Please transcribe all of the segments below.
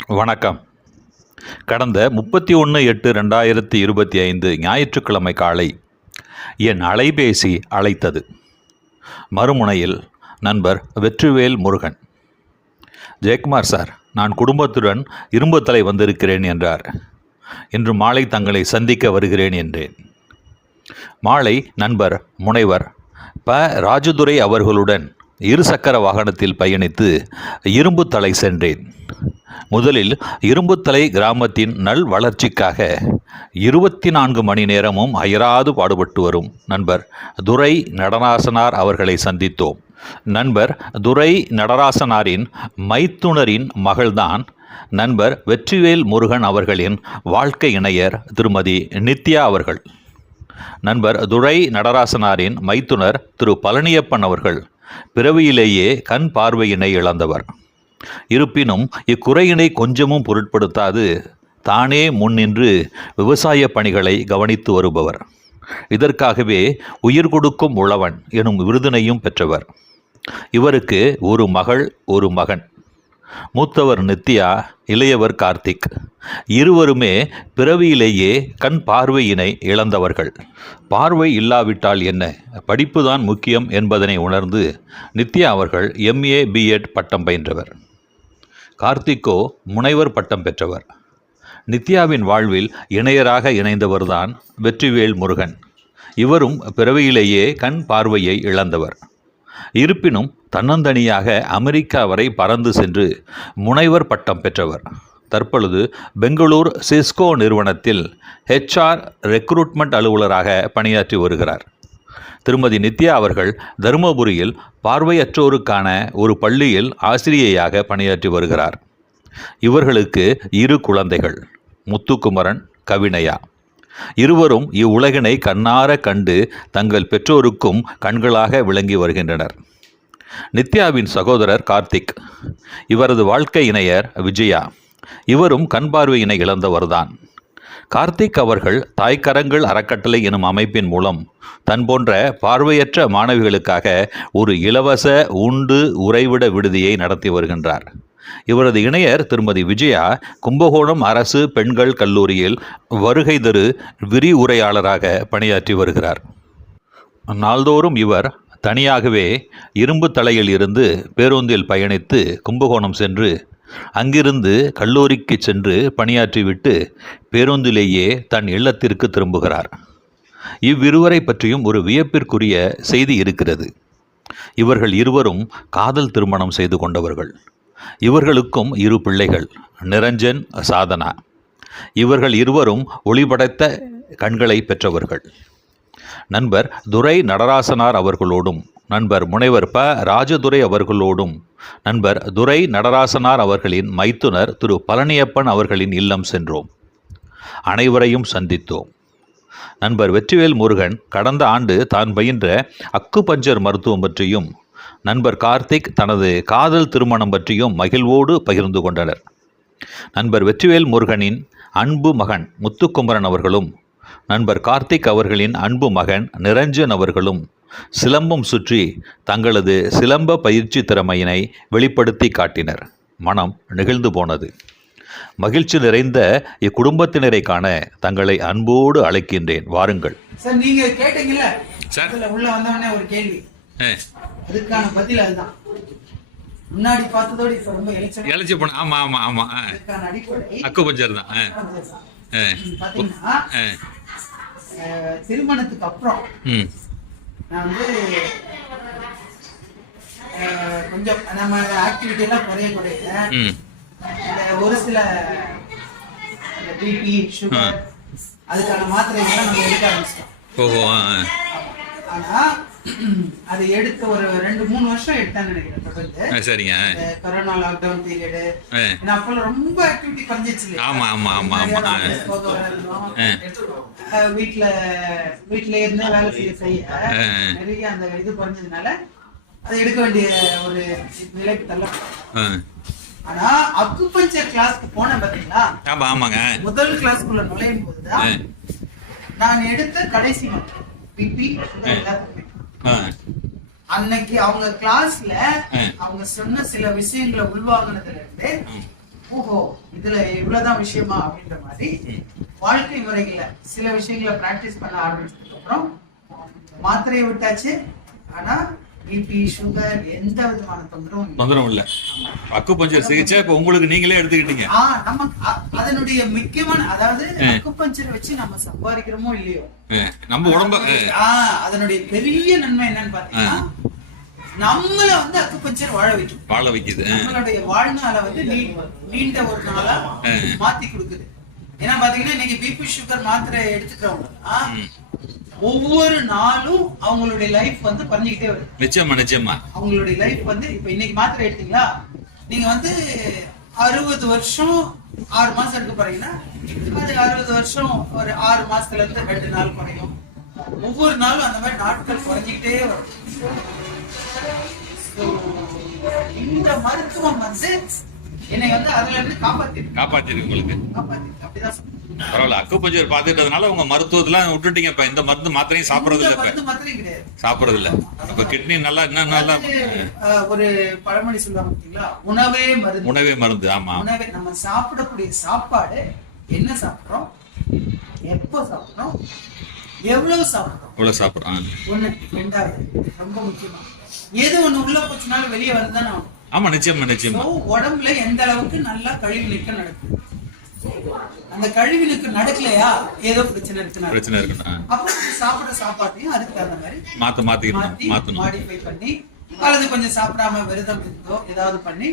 வணக்கம். கடந்த 31/8/2025 ஞாயிற்றுக்கிழமை காலை என் அலைபேசி அழைத்தது. மறுமுனையில் நண்பர் வெற்றிவேல் முருகன். ஜெயக்குமார் சார், நான் குடும்பத்துடன் இரும்புத்தலை வந்திருக்கிறேன் என்றார். இன்று மாலை தங்களை சந்திக்க வருகிறேன் என்றேன். மாலை நண்பர் முனைவர் ப. ராஜதுரை அவர்களுடன் இருசக்கர வாகனத்தில் பயணித்து இரும்புத்தலை சென்றேன். முதலில் இரும்புத்தலை கிராமத்தின் நல் வளர்ச்சிக்காக 24 மணி நேரமும் அயராது பாடுபட்டு வரும் நண்பர் துரை நடராசனார் அவர்களை சந்தித்தோம். நண்பர் துரை நடராசனாரின் மைத்துனரின் மகள்தான் நண்பர் வெற்றிவேல் முருகன் அவர்களின் வாழ்க்கை இணையர் திருமதி நித்யா அவர்கள். நண்பர் துரை நடராசனாரின் மைத்துனர் திரு பழனியப்பன் அவர்கள் பிறவியிலேயே கண் பார்வையினை இழந்தவர். இருப்பினும் இக்குறையினை கொஞ்சமும் பொருட்படுத்தாது தானே முன்னின்று விவசாய பணிகளை கவனித்து வருபவர். இதற்காகவே உயிர் கொடுக்கும் உழவன் எனும் விருதினையும் பெற்றவர். இவருக்கு ஒரு மகள், ஒரு மகன். மூத்தவர் நித்யா, இளையவர் கார்த்திக். இருவருமே பிறவியிலேயே கண் பார்வையினை இழந்தவர்கள். பார்வை இல்லாவிட்டால் என்ன, படிப்புதான் முக்கியம் என்பதனை உணர்ந்து நித்யா அவர்கள் MA B.Ed பட்டம் பயின்றவர். கார்த்திக்கோ முனைவர் பட்டம் பெற்றவர். நித்யாவின் வாழ்வில் இணையராக இணைந்தவர்தான் வெற்றிவேல் முருகன். இவரும் பிறவியிலேயே கண் பார்வையை இழந்தவர். இருப்பினும் தன்னந்தனியாக அமெரிக்கா வரை பறந்து சென்று முனைவர் பட்டம் பெற்றவர். தற்பொழுது பெங்களூர் சிஸ்கோ நிறுவனத்தில் HR ரெக்ரூட்மெண்ட் அலுவலராக பணியாற்றி வருகிறார். திருமதி நித்யா அவர்கள் தருமபுரியில் பார்வையற்றோருக்கான ஒரு பள்ளியில் ஆசிரியையாக பணியாற்றி வருகிறார். இவர்களுக்கு 2 குழந்தைகள், முத்துக்குமரன், கவினயா. இருவரும் இவ்வுலகினை கண்ணார கண்டு தங்கள் பெற்றோருக்கும் கண்களாக விளங்கி வருகின்றனர். நித்யாவின் சகோதரர் கார்த்திக். இவரது வாழ்க்கை இணையர் விஜயா. இவரும் கண் பார்வையினை இழந்தவர்தான். கார்த்திக் அவர்கள் தாய்க்கரங்கள் அறக்கட்டளை எனும் அமைப்பின் மூலம் தன் போன்ற பார்வையற்ற மாணவிகளுக்காக ஒரு இலவச உண்டு உறைவிட விடுதியை நடத்தி வருகின்றார். இவரது இணையர் திருமதி விஜயா கும்பகோணம் அரசு பெண்கள் கல்லூரியில் வருகை தரு விரிவுரையாளராக பணியாற்றி வருகிறார். நாள்தோறும் இவர் தனியாகவே இரும்பு தலையில் இருந்து பேருந்தில் பயணித்து கும்பகோணம் சென்று அங்கிருந்து கல்லூரிக்கு சென்று பணியாற்றிவிட்டு பேருந்திலேயே தன் இல்லத்திற்கு திரும்புகிறார். இவ்விருவரை பற்றியும் ஒரு வியப்பிற்குரிய செய்தி இருக்கிறது. இவர்கள் இருவரும் காதல் திருமணம் செய்து கொண்டவர்கள். இவர்களுக்கும் 2 பிள்ளைகள், நிரஞ்சன், சாதனா. இவர்கள் இருவரும் ஒளிபடைத்த கண்களை பெற்றவர்கள். நண்பர் துரை நடராசனார் அவர்களோடும் நண்பர் முனைவர் ப. ராஜதுரை அவர்களோடும் நண்பர் துரை நடராசனார் அவர்களின் மைத்துனர் திரு பழனியப்பன் அவர்களின் இல்லம் சென்றோம். அனைவரையும் சந்தித்தோம். நண்பர் வெற்றிவேல் முருகன் கடந்த ஆண்டு தான் பயின்ற அக்குபஞ்சர் மருத்துவம் பற்றியும் நண்பர் கார்த்திக் தனது காதல் திருமணம் பற்றியும் மகிழ்வோடு பகிர்ந்து கொண்டனர். நண்பர் வெற்றிவேல் முருகனின் அன்பு மகன் முத்துக்குமரன் அவர்களும் நண்பர் கார்த்திக் அவர்களின் அன்பு மகன் நிரஞ்சன் அவர்களும் சிலம்பம் சுற்றி தங்களது சிலம்ப பயிற்சி திறமையினை வெளிப்படுத்தி காட்டினர். மனம் நெகிழ்ந்து போனது. மகிழ்ச்சி நிறைந்த இக்குடும்பத்தினரை காண தங்களை அன்போடு அழைக்கின்றேன். வாருங்கள். சார், நீங்க கேட்டீங்கல்ல சார், உள்ள வந்தவனே ஒரு கேள்வி, அதுக்கான பதில் அதுதான். முன்னாடி பார்த்ததோட இப்ப ரொம்ப எலிச்சு போன. ஆமா ஆமா ஆமா, அதுக்கான அடிப்படை அக்குபஞ்சர் தான். பாத்தீங்கன்னா திருமணத்துக்கு அப்புறம் நான் கொஞ்சம் நம்ம ஆக்டிவிட்டி எல்லாம் குறைய ஒரு சில பிபி, சுகர், அதுக்கான மாத்திரைகள்லாம் நம்ம எடுக்க ஆரம்பிச்சிட்டோம். ஆனா அது எடுத்த ஒரு 2-3 வருஷம் எடுத்தான்னு நினைக்கிறேன் தொடர்ந்து. சரிங்க. கொரோனா லாக்டவுன் பீரியடு, அப்பெல்லாம் ரொம்ப ஆக்டிவிட்டி குறைஞ்சிச்சு. ஆமா ஆமா ஆமா ஆமா. வீட்டுல இருந்து வேலை செய்ய நிறைய அந்த இது குறைஞ்சதுனால அதை எடுக்க வேண்டிய ஒரு நிலைக்கு தள்ளப்பட்டோம். ஆனா அக்குபஞ்சர் கிளாஸ்க்கு போனேன் பாத்தீங்களா? ஆமா ஆமாங்க. முதல் கிளாஸ்க்குள்ள நுழையும் போதுதான் நான் எடுத்த கடைசி மட்டும் பிபி அன்னைக்கு அவங்க கிளாஸ்ல அவங்க சொன்ன சில விஷயங்களை உள்வாங்கினதுல இருந்து ஓஹோ இதுல இவ்வளவுதான் விஷயமா அப்படின்ற மாதிரி வாழ்க்கை முறைகள்ல சில விஷயங்களை பிராக்டிஸ் பண்ண ஆரம்பிச்சதுக்கு அப்புறம் மாத்திரையை விட்டாச்சு. ஆனா பிபி சுகர் எந்த விதமான தொந்தரவும் இல்ல. அக்குபஞ்சர் சிகிச்சை இப்ப உங்களுக்கு நீங்களே எடுத்துக்கிட்டீங்க. நம்ம அதனுடைய முக்கியமான அதாவது அக்குபஞ்சர் வச்சு நம்ம சம்பாதிக்கிறோமோ இல்லையோ நம்ம உடம்ப அதனுடைய பெரிய நன்மை என்னன்னு பாத்தீங்கன்னா நம்மள வந்து அக்குபஞ்சர் வாழ வைக்குது. நம்மளுடைய வாழ்நாளை வந்து நீண்ட ஒரு நாளா மாத்தி கொடுக்குது. ஏன்னா பாத்தீங்கன்னா இன்னைக்கு பிபி சுகர் மாத்திரை எடுத்துக்கிறவங்க ஒவ்வொரு நாளும் அவங்களுடைய லைஃப் வந்து குறைஞ்சிக்கிட்டே வருது. நிச்சயமா அவங்களுடைய லைஃப் வந்து இப்ப இன்னைக்கு மாத்திரை எடுத்தீங்களா, நீங்க வந்து 60 வருஷம் 6 மாசம் எடுக்க போறீங்கன்னா அது 60 வருஷம் ஒரு 6 மாசத்துல இருந்து 2 நாள் குறையும். ஒவ்வொரு நாளும் அந்த மாதிரி நாட்கள் குறைஞ்சிக்கிட்டே வரும். இந்த மருத்துவம் வந்து என்னை வந்து அதுல இருந்து காப்பாத்திருக்கு உங்களுக்கு. அப்படிதான் சொல்றேன். பரவாயில்ல, அக்குபஞ்சர் பாத்துட்டதுனால உங்க மருத்துவத்துல விட்டுட்டீங்க. இப்ப இந்த மருந்து மாத்திரையும் சாப்பிடறது இல்ல. சாப்பிடறது இல்ல. இப்ப கிட்னி நல்லா இன்னும் நல்லா ஒரு பழமொழி சொல்லுவாங்க பாத்தீங்களா, உணவே மருந்து. ஆமா, உணவே நம்ம சாப்பிடக்கூடிய சாப்பாடு என்ன சாப்பிடுறோம், எப்போ சாப்பிடுறோம், எவ்வளவு சாப்பிடுறோம். ஒண்ணு. ரெண்டாவது ரொம்ப முக்கியமா எது ஒண்ணு உள்ள போச்சுனாலும் வெளியே வந்துதானே ஆகும். ஆமா, நிச்சயமா. உடம்புல எந்த அளவுக்கு நல்லா கழிவு நீக்கம் நடக்குது. அந்த கழிவு நீக்கம் நடக்கலையா ஏதோ பிரச்சனை இருக்கு. அப்ப சாப்பிடுற சாப்பாட்டையும் அதுக்கு தகுந்த மாதிரி மாடிஃபை பண்ணி அல்லது கொஞ்சம் சாப்பிடாம விரதம் இருந்தோ ஏதாவது பண்ணி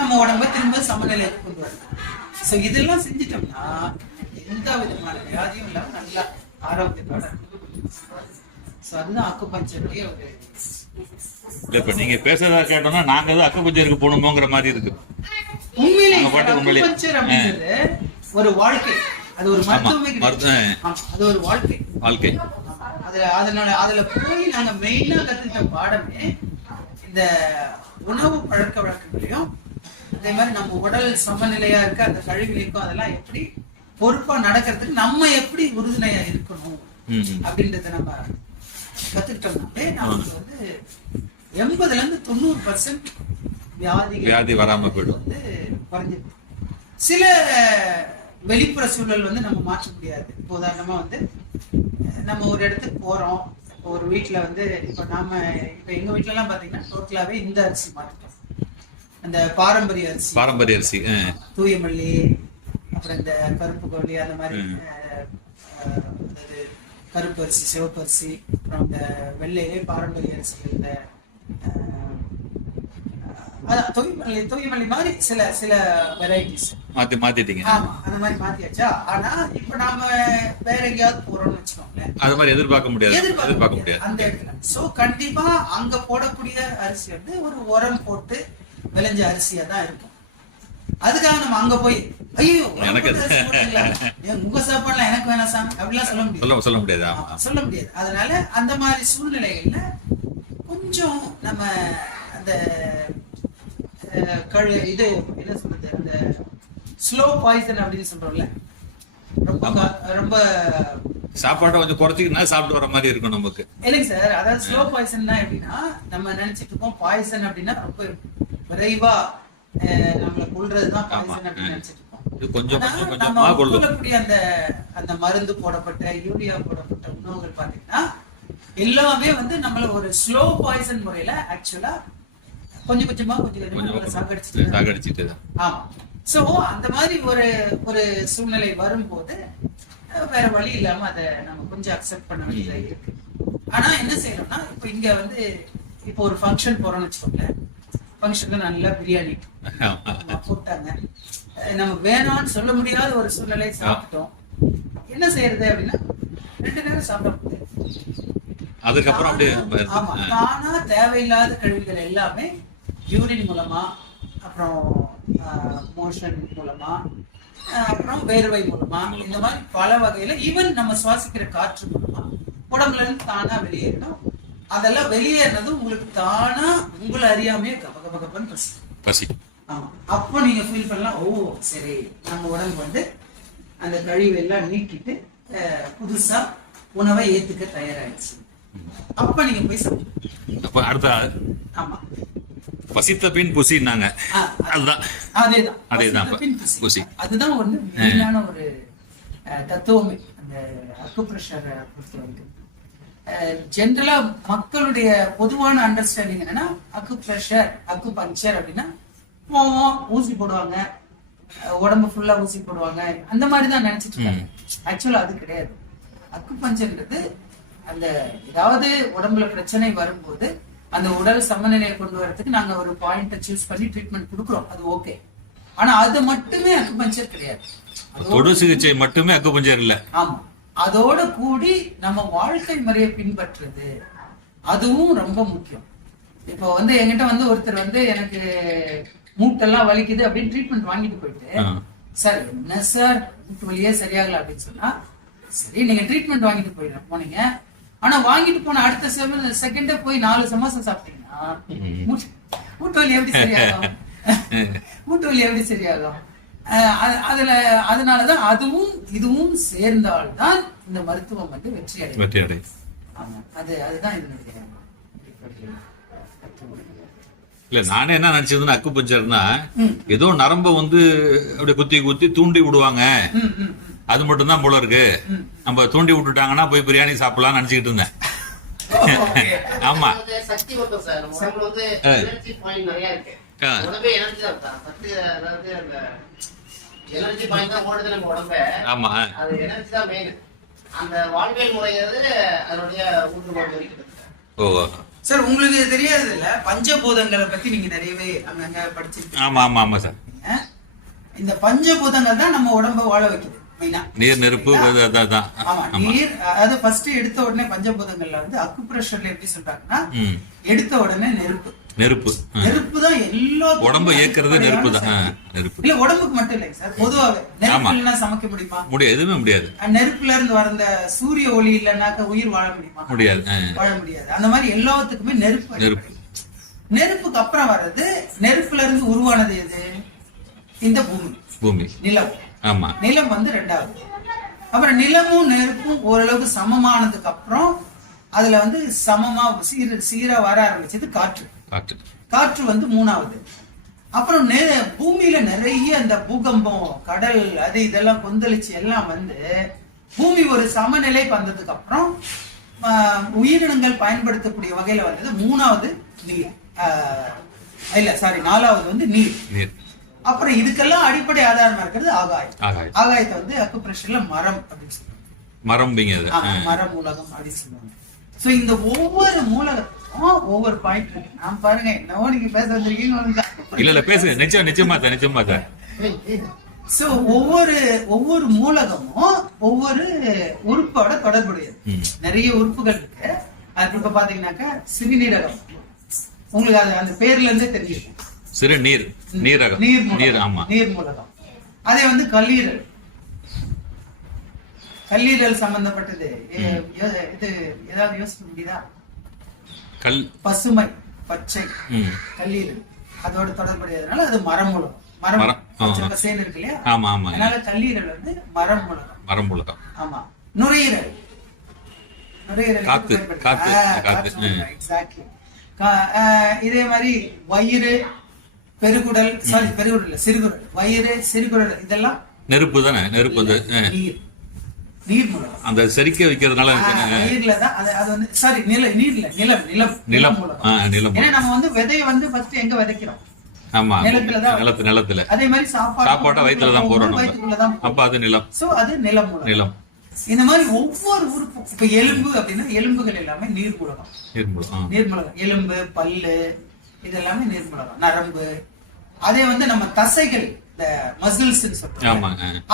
நம்ம உடம்ப திரும்ப சமநிலைக்கு கொண்டு வரணும். சோ இதெல்லாம் செஞ்சிட்டோம்னா எந்த விதமான வியாதியும் இல்லாம நல்லா ஆரோக்கியத்தோட. சோ அதுதான் அக்குபஞ்சருடைய ஒரு. இப்ப நீங்க பேசுறதா கேட்டோம்னா நாங்க தான் அக்குபஞ்சருக்கு போகணுமோங்கிற மாதிரி இருக்கு. ஒரு வாழ்க்கை, அது ஒரு மருத்துவமே, அது ஒரு வாழ்க்கை. அதுல போய் நாங்க மெயினா கத்துக்கிட்ட பாடமே இந்த உணவு பழக்க வழக்கங்களையும் அதே மாதிரி நம்ம உடல் சமநிலையா இருக்க அந்த கழிவு நீக்கம் அதெல்லாம் எப்படி பொறுப்பா நடக்கிறதுக்கு நம்ம எப்படி உறுதுணையா இருக்கணும் அப்படின்றத நம்ம கத்துக்கிட்டோம்னாலே நமக்கு வந்து 80% இருந்து 90% வியாதி வராம போயிடும். குறைஞ்சிருக்கு. சில வெளிப்புற சூழல் வந்து நம்ம மாற்ற முடியாது. இப்போ உதாரணமா வந்து நம்ம ஒரு இடத்துக்கு போறோம், ஒரு வீட்டுல வந்து இப்ப எங்க வீட்டுல எல்லாம் பாத்தீங்கன்னா டோட்டலாவே இந்த அரிசி மாற்றிட்டோம். அந்த பாரம்பரிய அரிசி தூயமல்லி, அப்புறம் இந்த கருப்பு கோழி, அந்த மாதிரி கருப்பு அரிசி, சிவப்பு அரிசி, அப்புறம் இந்த வெள்ளையிலே பாரம்பரிய அரிசி, இந்த தூயமல்லி மாதிரி சில வெரைட்டிஸ் மாத்திட்டீங்க. ஆமா, அந்த மாதிரி மாத்தியாச்சா. ஆனா இப்ப நாம வேற எங்கேயாவது போறோம்னு வச்சுக்கோங்களேன், அது மாதிரி எதிர்பார்க்க முடியாது அந்த இடத்துல. சோ கண்டிப்பா அங்க போடக்கூடிய அரிசி வந்து ஒரு உரம் போட்டு விளைஞ்ச அரிசியா தான் இருக்கும். அதுக்காக நம்ம அங்க போய் ஐயோ உங்க சாப்பாடுலாம் எனக்கு வேணாம் சாமி அப்படிலாம் சொல்ல முடியாது. அதனால அந்த மாதிரி சூழ்நிலைகள்ல கொஞ்சம் நம்ம அந்த இது என்ன சொல்றது, அந்த ஸ்லோ பாய்சன் அப்படின்னு சொல்றோம்ல, ரொம்ப சாப்பாட்டை கொஞ்சம் குறைச்சிக்கினா சாப்பிட்டு வர மாதிரி இருக்கும் நமக்கு. இல்லைங்க சார், அதாவது ஸ்லோ பாய்சன்னா எப்படின்னா நம்ம நினைச்சிட்டு இருக்கோம் பாய்சன் அப்படின்னா ரொம்ப விரைவா நம்மளை கொல்றதுதான் பாய்சன் அப்படின்னு நினைச்சிட்டு இருக்கோம். நம்ம கொல்லக்கூடிய அந்த மருந்து போடப்பட்ட யூரியா போடப்பட்ட உணவுகள் பாத்தீங்கன்னா எல்லாமே வந்து நம்மள ஒரு ஸ்லோ பாய்சன் முறையில ஆக்சுவலா கொஞ்சம் கொஞ்சமா சாகடிச்சிட்டு. ஆமா. சோ அந்த மாதிரி ஒரு சூழ்நிலை வரும்போது வேற வழி இல்லாம அதை நம்ம கொஞ்சம் அக்செப்ட் பண்ண வேண்டியதா இருக்கு. ஆனா என்ன செய்யணும்னா இப்ப இங்க வந்து இப்போ ஒரு ஃபங்க்ஷன் போறோம்னு வச்சுக்கோங்களேன், ஃபங்க்ஷன்ல நல்லா பிரியாணி போட்டாங்க, நம்ம வேணாம்னு சொல்ல முடியாத ஒரு சூழ்நிலை சாப்பிட்டோம். என்ன செய்யறது அப்படின்னா 2 நேரம் சாப்பிட முடியாது. அதுக்கப்புறம் ஆமா, தானா தேவையில்லாத கழிவுகள் எல்லாமே யூரின் மூலமா, அப்புறம் மோஷன் மூலமா, அப்புறம் வேர்வை மூலமா, இந்த மாதிரி பல வகையில ஈவன் நம்ம சுவாசிக்கிற காற்று மூலமா உடம்புல இருந்து தானா வெளியேறணும். அதெல்லாம் வெளியேறினது உங்களுக்கு தானா உங்களை அறியாமே கபகபகபன்னு பசி. ஆமா, அப்போ நீங்க ஃபீல் பண்ணலாம், ஓ சரி நம்ம உடம்பு வந்து அந்த கழிவு எல்லாம் நீக்கிட்டு புதுசா உணவை ஏத்துக்க தயாராயிடுச்சு. அப்ப நீங்க போய் சாப்பிடுங்க. அடுத்த ஆமா, பசித்த பின் புசின்னாங்க. அதுதான் அதேதான் புசி. அதுதான் வந்து மெயினான ஒரு தத்துவமே அந்த அக்குப்ரெஷர் பொறுத்தவரைக்கும். ஜென்ரலா மக்களுடைய பொதுவான அண்டர்ஸ்டாண்டிங் என்னன்னா அக்குப்ரெஷர் அக்குபஞ்சர் அப்படின்னா போவோம் ஊசி போடுவாங்க, உடம்பு ஃபுல்லா ஊசி போடுவாங்க, அந்த மாதிரி தான் நினைச்சிட்டு இருக்காங்க. ஆக்சுவலா அது கிடையாது. அக்குபஞ்சர்ன்றது அந்த ஏதாவது உடம்புல பிரச்சனை வரும்போது அந்த உடல் சமநிலையை கொண்டு வரதுக்கு நாங்க ஒரு பாயிண்ட சூஸ் பண்ணி ட்ரீட்மெண்ட் கொடுக்குறோம், அது ஓகே. ஆனா அது மட்டுமே அக்குபஞ்சர் கிடையாது. தொடு சிகிச்சை மட்டுமே அக்குபஞ்சர் இல்ல. ஆமா, அதோட கூடி நம்ம வாழ்க்கை முறையை பின்பற்றுறது அதுவும் ரொம்ப முக்கியம். இப்போ வந்து என்கிட்ட வந்து ஒருத்தர் வந்து எனக்கு மூட்டெல்லாம் வலிக்குது அப்படின்னு ட்ரீட்மெண்ட் வாங்கிட்டு போயிட்டு, சார் என்ன சார் மூட்டு வலியே சரியாகல அப்படின்னு சொன்னா, சரி நீங்க ட்ரீட்மெண்ட் வாங்கிட்டு போனீங்க, ஆனா வாங்கிட்டு போன அடுத்த செகண்டே போய் 4 சமோசா சாப்பிட்டீங்கன்னா மூட்டு வலி எப்படி சரியாகும்? மூட்டு வலி எப்படி சரியாகும்? அதனாலதான் அதுவும் இதுவும் சேர்ந்தால்தான் இந்த மருத்துவம் வந்து வெற்றி அடையும். ஆமா, அதுதான் இதனுடைய. இல்ல நானே என்ன நினைச்சதுன்னா அக்குபஞ்சர்னா ஏதோ நரம்ப வந்து அப்படியே குத்தி குத்தி தூண்டி விடுவாங்க, அது மட்டும் தான் போல இருக்கு. நம்ம தூண்டி விட்டுட்டாங்கன்னா போய் பிரியாணி சாப்பிடலாம் நினைச்சுக்கிட்டு இருந்தேன். ஆமா, சக்தி வரும் சார். உடம்புல வந்து எனர்ஜி பாயிண்ட் நிறைய இருக்கு. உடம்பே எனர்ஜி தான் சக்தி, அதாவது அந்த எனர்ஜி பாயிண்ட் தான் ஓடுது நம்ம உடம்பே. ஆமா, அது எனர்ஜி தான் மெயின். அந்த வாழ்வியல் முறைங்கிறது அதனுடைய ஊடுருவல் இருக்கு. ஓ சார், உங்களுக்கு தெரியாது இல்ல பஞ்சபூதங்களை பத்தி நீங்க நிறையவே அங்கங்க படிச்சிருக்கீங்க. ஆமா ஆமா ஆமா சார். இந்த பஞ்சபூதங்கள் தான் நம்ம உடம்ப வாழ வைக்குது. நீர், நெருப்பு, நீர். அது ஃபர்ஸ்ட் எடுத்த உடனே பஞ்சபூதங்கள்ல வந்து அக்குப்ரெஷர்ல எப்படி சொல்றாங்கன்னா, எடுத்த உடனே நெருப்பு தான் எல்லா உடம்பு இயக்குறது. நெருப்பு தான். நெருப்பு இல்ல உடம்புக்கு மட்டும் இல்லைங்க சார், பொதுவாக நெருப்பு இல்லைன்னா சமைக்க முடியுமா? முடியாது, எதுவுமே முடியாது. நெருப்புல இருந்து வந்த சூரிய ஒளி இல்லைன்னாக்க உயிர் வாழ முடியுமா? முடியாது, வாழ முடியாது. அந்த மாதிரி எல்லாத்துக்குமே நெருப்பு. நெருப்புக்கு அப்புறம் வர்றது, நெருப்புல இருந்து உருவானது எது? இந்த பூமி, நிலம். ஆமா, நிலம் வந்து 2வது. அப்புறம் நிலமும் நெருப்பும் ஓரளவுக்கு சமமானதுக்கு அப்புறம் அதுல வந்து சமமா சீரா வர ஆரம்பிச்சது காற்று வந்து 3வது. அப்புறம் பூமியில நிறைய அந்த பூகம்பம், கடல், அது இதெல்லாம் கொந்தளிச்சு எல்லாம் வந்து பூமி ஒரு சமநிலை வந்ததுக்கு அப்புறம் உயிரினங்கள் பயன்படுத்தக்கூடிய வகையில வந்தது 3வது நீர். 4வது வந்து நீர். அப்புறம் இதுக்கெல்லாம் அடிப்படை ஆதாரமா இருக்கிறது ஆகாயத்தை வந்து அக்குப்ரெஷர்ல மரம் அப்படின்னு சொல்லுவாங்க. மரம் மூலகம் அப்படின்னு சொல்லுவாங்க. சோ இந்த ஒவ்வொரு மூலகத்துக்கும் ஒவ்வொரு பாயிண்ட் இருக்கு. நான் பாருங்க என்னவோ நீங்க பேச வந்திருக்கீங்க. இல்ல பேசுங்க, நிச்சயமா சார். சோ ஒவ்வொரு மூலகமும் ஒவ்வொரு உறுப்போட தொடர்புடையது. நிறைய உறுப்புகள் இருக்கு. அதுக்கு இப்ப பாத்தீங்கன்னாக்கா சிறுநீரகம், உங்களுக்கு அது அந்த பேர்ல இருந்தே தெரிஞ்சிருக்கும். நீரகம், நீர் மூலகம். அதே வந்து கல்லீரல் சம்பந்தப்பட்டது. இது ஏதாவது யோசிக்க முடியுதா? பசுமை, பச்சை, கல்லீரல் அதோட தொடர்புடையதுனால அது மரமூலகம். மரம் சேர்ந்து இருக்கு இல்லையா? அதனால கல்லீரல் வந்து மரமூலகம். ஆமா. நுரையீரல் எக்ஸாக்ட்லி. இதே மாதிரி வயிறு, பெருகுடல், சிறுகுடல், வயிறு, சிறுகுடல், இதெல்லாம் நெருப்பு தானே. நீர் மூலம் அந்த செரிக்க வைக்கிறதுனால நீர்ல தான் அது வந்து நிலம் மூலம். ஏன்னா நம்ம வந்து விதையை வந்து ஃபர்ஸ்ட் எங்க விதைக்கிறோம்? ஆமா, நிலத்துல. அதே மாதிரி சாப்பாட்டை வயித்துல தான் போறோம். அப்ப அது நிலம். சோ அது நிலம் மூலம். இந்த மாதிரி ஒவ்வொரு உறுப்பும், இப்ப எலும்பு அப்படின்னா எலும்புகள் எல்லாமே நீர்மூலகம். எலும்பு, பல்லு, இதெல்லாமே நீர்மூலகம். நரம்பு, அதே வந்து நம்ம தசைகள், இந்த மசில்ஸ் சொல்றோம்,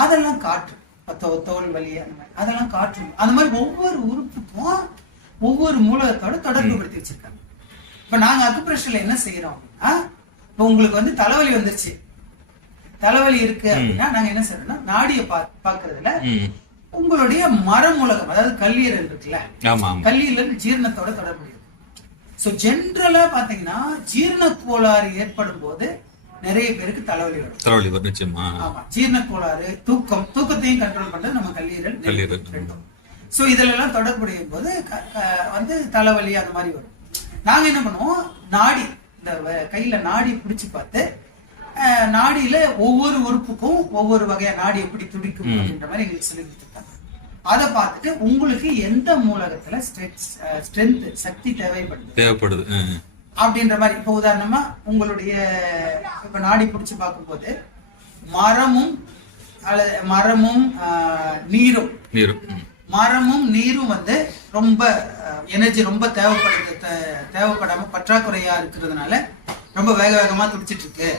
அதெல்லாம் காற்று. தோல் வலி, அந்த மாதிரி அதெல்லாம் காற்று. அந்த மாதிரி ஒவ்வொரு உறுப்புக்கும் ஒவ்வொரு மூலகத்தோட தொடர்பு படுத்தி வச்சிருக்காங்க. இப்ப நாங்க அக்குப்ரெஷர்ல என்ன செய்யறோம் அப்படின்னா, இப்ப உங்களுக்கு வந்து தலைவலி வந்துருச்சு, தலைவலி இருக்கு அப்படின்னா நாங்க என்ன செய்யறோம்னா, நாடிய பாக்குறதுல உங்களுடைய மரமூலகம், அதாவது கல்லீரல் இருக்குல்ல, கல்லீரல் ஜீரணத்தோட தொடர்புடையது. சோ ஜென்ரலா பாத்தீங்கன்னா ஜீரண கோளாறு ஏற்படும் போது நிறைய பேருக்கு தலைவலி வரும். நிச்சயமா. ஆமா, ஜீரண கோளாறு, தூக்கத்தையும் கண்ட்ரோல் பண்றது நம்ம கல்லீரல். சோ இதுல எல்லாம் தொடர்புடையும் போது வந்து தலைவலி அந்த மாதிரி வரும். நாங்க என்ன பண்ணுவோம், நாடி இந்த கையில நாடி பிடிச்சு பார்த்து நாடியில ஒவ்வொரு உறுப்புக்கும் ஒவ்வொரு வகையா நாடி எப்படி துடிக்கும் அப்படின்ற மாதிரி எங்களுக்கு சொல்லி கொடுத்துருக்காங்க. அதை பார்த்துட்டு உங்களுக்கு எந்த மூலகத்துல ஸ்ட்ரென்த் சக்தி தேவைப்படுது அப்படின்ற மாதிரி. இப்ப உதாரணமா உங்களுடைய இப்ப நாடி பிடிச்சு பார்க்கும்போது மரமும் நீரும் வந்து ரொம்ப எனர்ஜி ரொம்ப தேவைப்படாம பற்றாக்குறையா இருக்கிறதுனால ரொம்ப வேகமா துடிச்சிட்டு இருக்கு,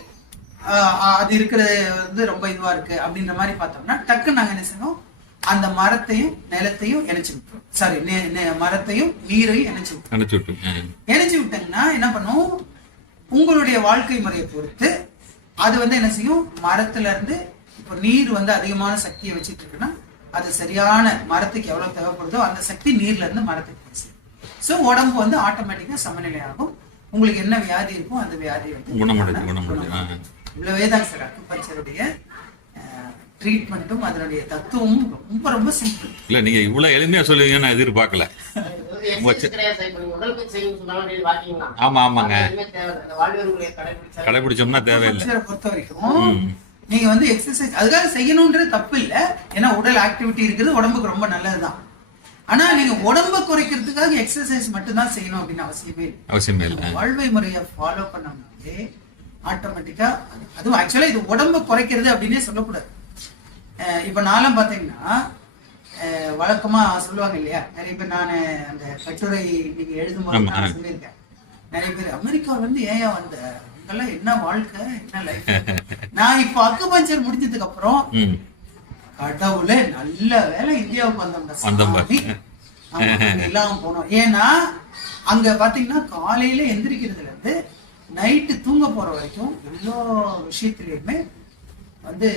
அது இருக்கிறது வந்து ரொம்ப இதுவா இருக்கு அப்படின்ற மாதிரி பார்த்தோம்னா டக்கு நாங்க என்ன செய்வோம், அந்த மரத்தையும் நிலத்தையும் இணைச்சு விட்டுரும். சாரி, மரத்தையும் நீரையும் இணைச்சு விட்டீங்கன்னா என்ன பண்ணும், உங்களுடைய வாழ்க்கை முறையை பொறுத்து அது வந்து என்ன செய்யும், மரத்துல இருந்து இப்போ நீர் வந்து அதிகமான சக்தியை வச்சுட்டு இருக்குன்னா அது சரியான மரத்துக்கு எவ்வளவு தேவைப்படுதோ அந்த சக்தி நீர்ல இருந்து மரத்துக்கு பேசும். ஸோ உடம்பு வந்து ஆட்டோமேட்டிக்கா சமநிலை ஆகும். உங்களுக்கு என்ன வியாதி இருக்கும் அந்த வியாதி வந்து குணமடையும். இவ்வளவே தான் சார் அக்குபஞ்சருடைய ட்ரீட்மெண்ட்டும் அதனுடைய தத்துவமும் ரொம்ப ரொம்ப சிம்பிள். இல்ல நீங்க இவ்வளவு எளிமையா சொல்லுவீங்க நான் எதிர்பார்க்கல. ஆமா ஆமாங்க, கடைபிடிச்சோம்னா தேவையில்லை. பொறுத்த வரைக்கும் நீங்க வந்து எக்ஸசைஸ் அதுக்காக செய்யணும்ன்றது தப்பு இல்ல, ஏன்னா உடல் ஆக்டிவிட்டி இருக்குது, உடம்புக்கு ரொம்ப நல்லதுதான். ஆனா நீங்க உடம்ப குறைக்கிறதுக்காக எக்ஸசைஸ் மட்டும் தான் செய்யணும் அப்படின்னு அவசியமே இல்லை. வாழ்வை முறையை ஃபாலோ பண்ணோம்னாலே ஆட்டோமேட்டிக்கா, அதுவும் ஆக்சுவலா இது உடம்ப குறைக்கிறது அப்படின்னே சொல்லக்கூடாது. இப்ப நானும் பாத்தீங்கன்னா வழக்கமா சொல்லுவாங்க இல்லையா, நிறைய பேர் நான் அந்த கட்டுரை நீங்க எழுதும் போது நான் சொல்லியிருக்கேன், நிறைய பேர் அமெரிக்காவில இருந்து ஏன் வந்த இதெல்லாம் என்ன வாழ்க்கை என்ன லைஃப். நான் இப்ப அக்குபஞ்சர் முடிஞ்சதுக்கு அப்புறம் கடவுளே நல்ல வேலை இந்தியாவுக்கு வந்தோம் எல்லாம் போனோம். ஏன்னா அங்க பாத்தீங்கன்னா காலையில எந்திரிக்கிறதுல இருந்து நைட்டு தூங்க போற வரைக்கும் எல்லா விஷயத்திலயுமே வந்து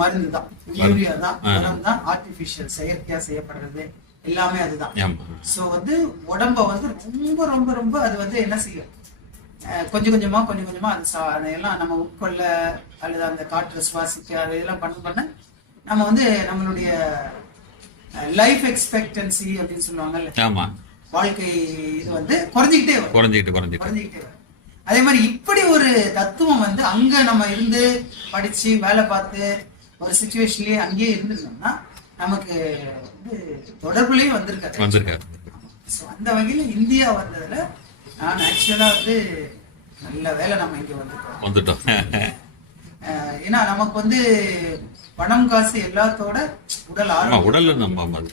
மருந்து தான், யூரியா தான், உரம் தான், ஆர்டிபிஷியல் செயற்கையா செய்யப்படுறது எல்லாமே அதுதான். சோ வந்து உடம்ப வந்து ரொம்ப ரொம்ப ரொம்ப அது வந்து என்ன செய்யும், கொஞ்சம் கொஞ்சமா அது எல்லாம் நம்ம உட்கொள்ள அல்லது அந்த காற்று சுவாசிக்க அது இதெல்லாம் பண்ண நம்ம வந்து நம்மளுடைய லைஃப் எக்ஸ்பெக்டன்சி அப்படின்னு சொல்லுவாங்கல்ல, வாழ்க்கை இது வந்து குறைஞ்சிக்கிட்டே வரும். அதே மாதிரி இப்படி ஒரு தத்துவம் வந்து அங்க நம்ம இருந்து படிச்சு வேலை பார்த்து ஒரு சிச்சுவேஷன்லயே அங்கேயே இருந்திருந்தோம்னா நமக்கு வந்து தொடர்புலயே வந்திருக்காரு. அந்த வகையில இந்தியா வந்ததுல நான் ஆக்சுவலா வந்து நல்ல வேலை நம்ம இங்க வந்துட்டோம். ஏன்னா நமக்கு வந்து பணம் காசு எல்லாத்தோட உடல் ஆரோக்கியம்.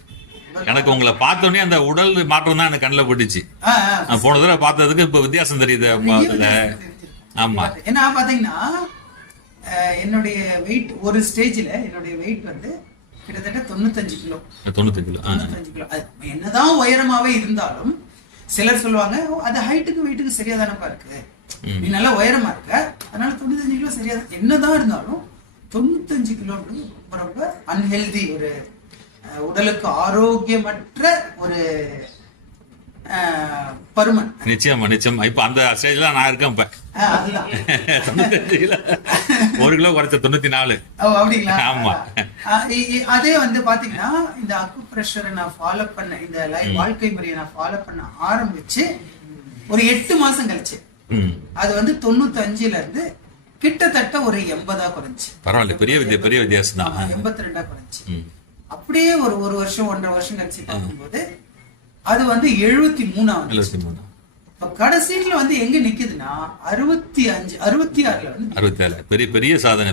எனக்கு உங்களை பார்த்தோன்னே அந்த உடல் மாற்றம் தான் எனக்கு கண்ணில் போட்டுச்சு. போன தடவை பார்த்ததுக்கு இப்ப வித்தியாசம் தெரியுது. ஆமா, ஏன்னா பாத்தீங்கன்னா என்னுடைய வெயிட் ஒரு ஸ்டேஜ்ல என்னுடைய வெயிட் வந்து கிட்டத்தட்ட 95 கிலோ. என்னதான் உயரமாவே இருந்தாலும் சிலர் சொல்லுவாங்க அது ஹைட்டுக்கு வெயிட்டுக்கு சரியா தானப்பா இருக்கு, நீ நல்லா உயரமா இருக்க அதனால 95 கிலோ சரியா. என்னதான் இருந்தாலும் 95 கிலோ ரொம்ப ரொம்ப அன்ஹெல்தி, ஒரு உடலுக்கு ஆரோக்கியமற்ற ஒரு பருமன். நிச்சயமா. இப்ப அந்த ஸ்டேஜ்ல நான் இருக்கேன். இப்ப 95 கிலோ 1 கிலோ குறைச்ச 94. அப்படிங்களா? ஆமா. அதே வந்து பாத்தீங்கன்னா இந்த அக்குப்ரெஷரை நான் ஃபாலோ பண்ண, இந்த வாழ்க்கை முறையை நான் ஃபாலோ பண்ண ஆரம்பிச்சு ஒரு 8 மாசம் கழிச்சு அது வந்து 95ல இருந்து கிட்டத்தட்ட ஒரு 80 குறைஞ்சு. பரவாயில்ல, பெரிய வித்தியாசம் தான். 82 குறைஞ்சு. அப்படியே ஒரு வருஷம் 1.5 வருஷம் கழிச்சு பார்க்கும்போது அது வந்து 73. இப்ப கடைசியில வந்து எங்க நிக்குதுன்னா 66ல வந்து 66. பெரிய சாதனை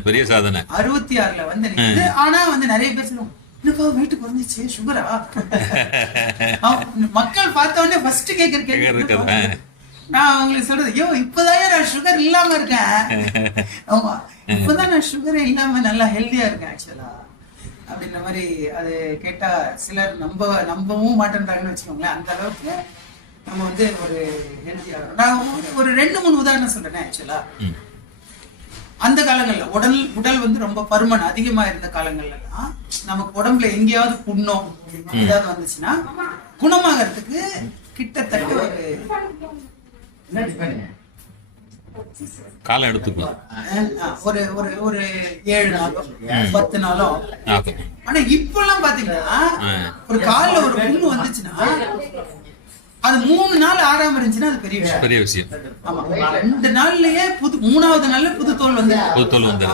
66ல வந்து நிக்குது. ஆனா வந்து நிறைய பேர் சொல்லுவாங்க என்னப்பா வெயிட் குறைஞ்சிச்சு, சுகரா? மக்கள் பார்த்த உடனே ஃபர்ஸ்ட் கேக்குற கேள்வி நான் உங்களுக்கு சொல்றது, ஐயோ இப்பதான் நான் சுகர் இல்லாம இருக்கேன். ஆமா, இப்பதான் நான் சுகர் இல்லாம நல்லா ஹெல்தியா இருக்கேன் ஆக்சுவலா அப்படின்ற மாதிரி. அது கேட்டா சிலர் நம்பவும் மாட்டேன்றாங்கன்னு வச்சுக்கோங்களேன். அந்த அளவுக்கு நம்ம வந்து ஒரு ஹெல்தியா இருக்கோம். நான் ஒரு 2-3 உதாரணம் சொல்றேன். ஆக்சுவலா அந்த காலங்கள்ல உடல் வந்து ரொம்ப பருமன் அதிகமா இருந்த காலங்கள்ல எல்லாம் நமக்கு உடம்புல எங்கேயாவது புண்ணம் ஏதாவது வந்துச்சுன்னா குணமாகறதுக்கு கிட்டத்தட்ட காலம் எடுத்துக்கலாம், ஒரு 7 நாளோ 10 நாளோ. ஆனா இப்ப எல்லாம் பாத்தீங்கன்னா ஒரு கால்ல ஒரு புண்ணு வந்துச்சுன்னா அது 3 நாள் ஆறாம இருந்துச்சுன்னா அது பெரிய விஷயம். பெரிய விஷயம். ஆமா 2 நாள்லயே 3வது நாள்ல புது தோல் வந்து புது தோல் வந்து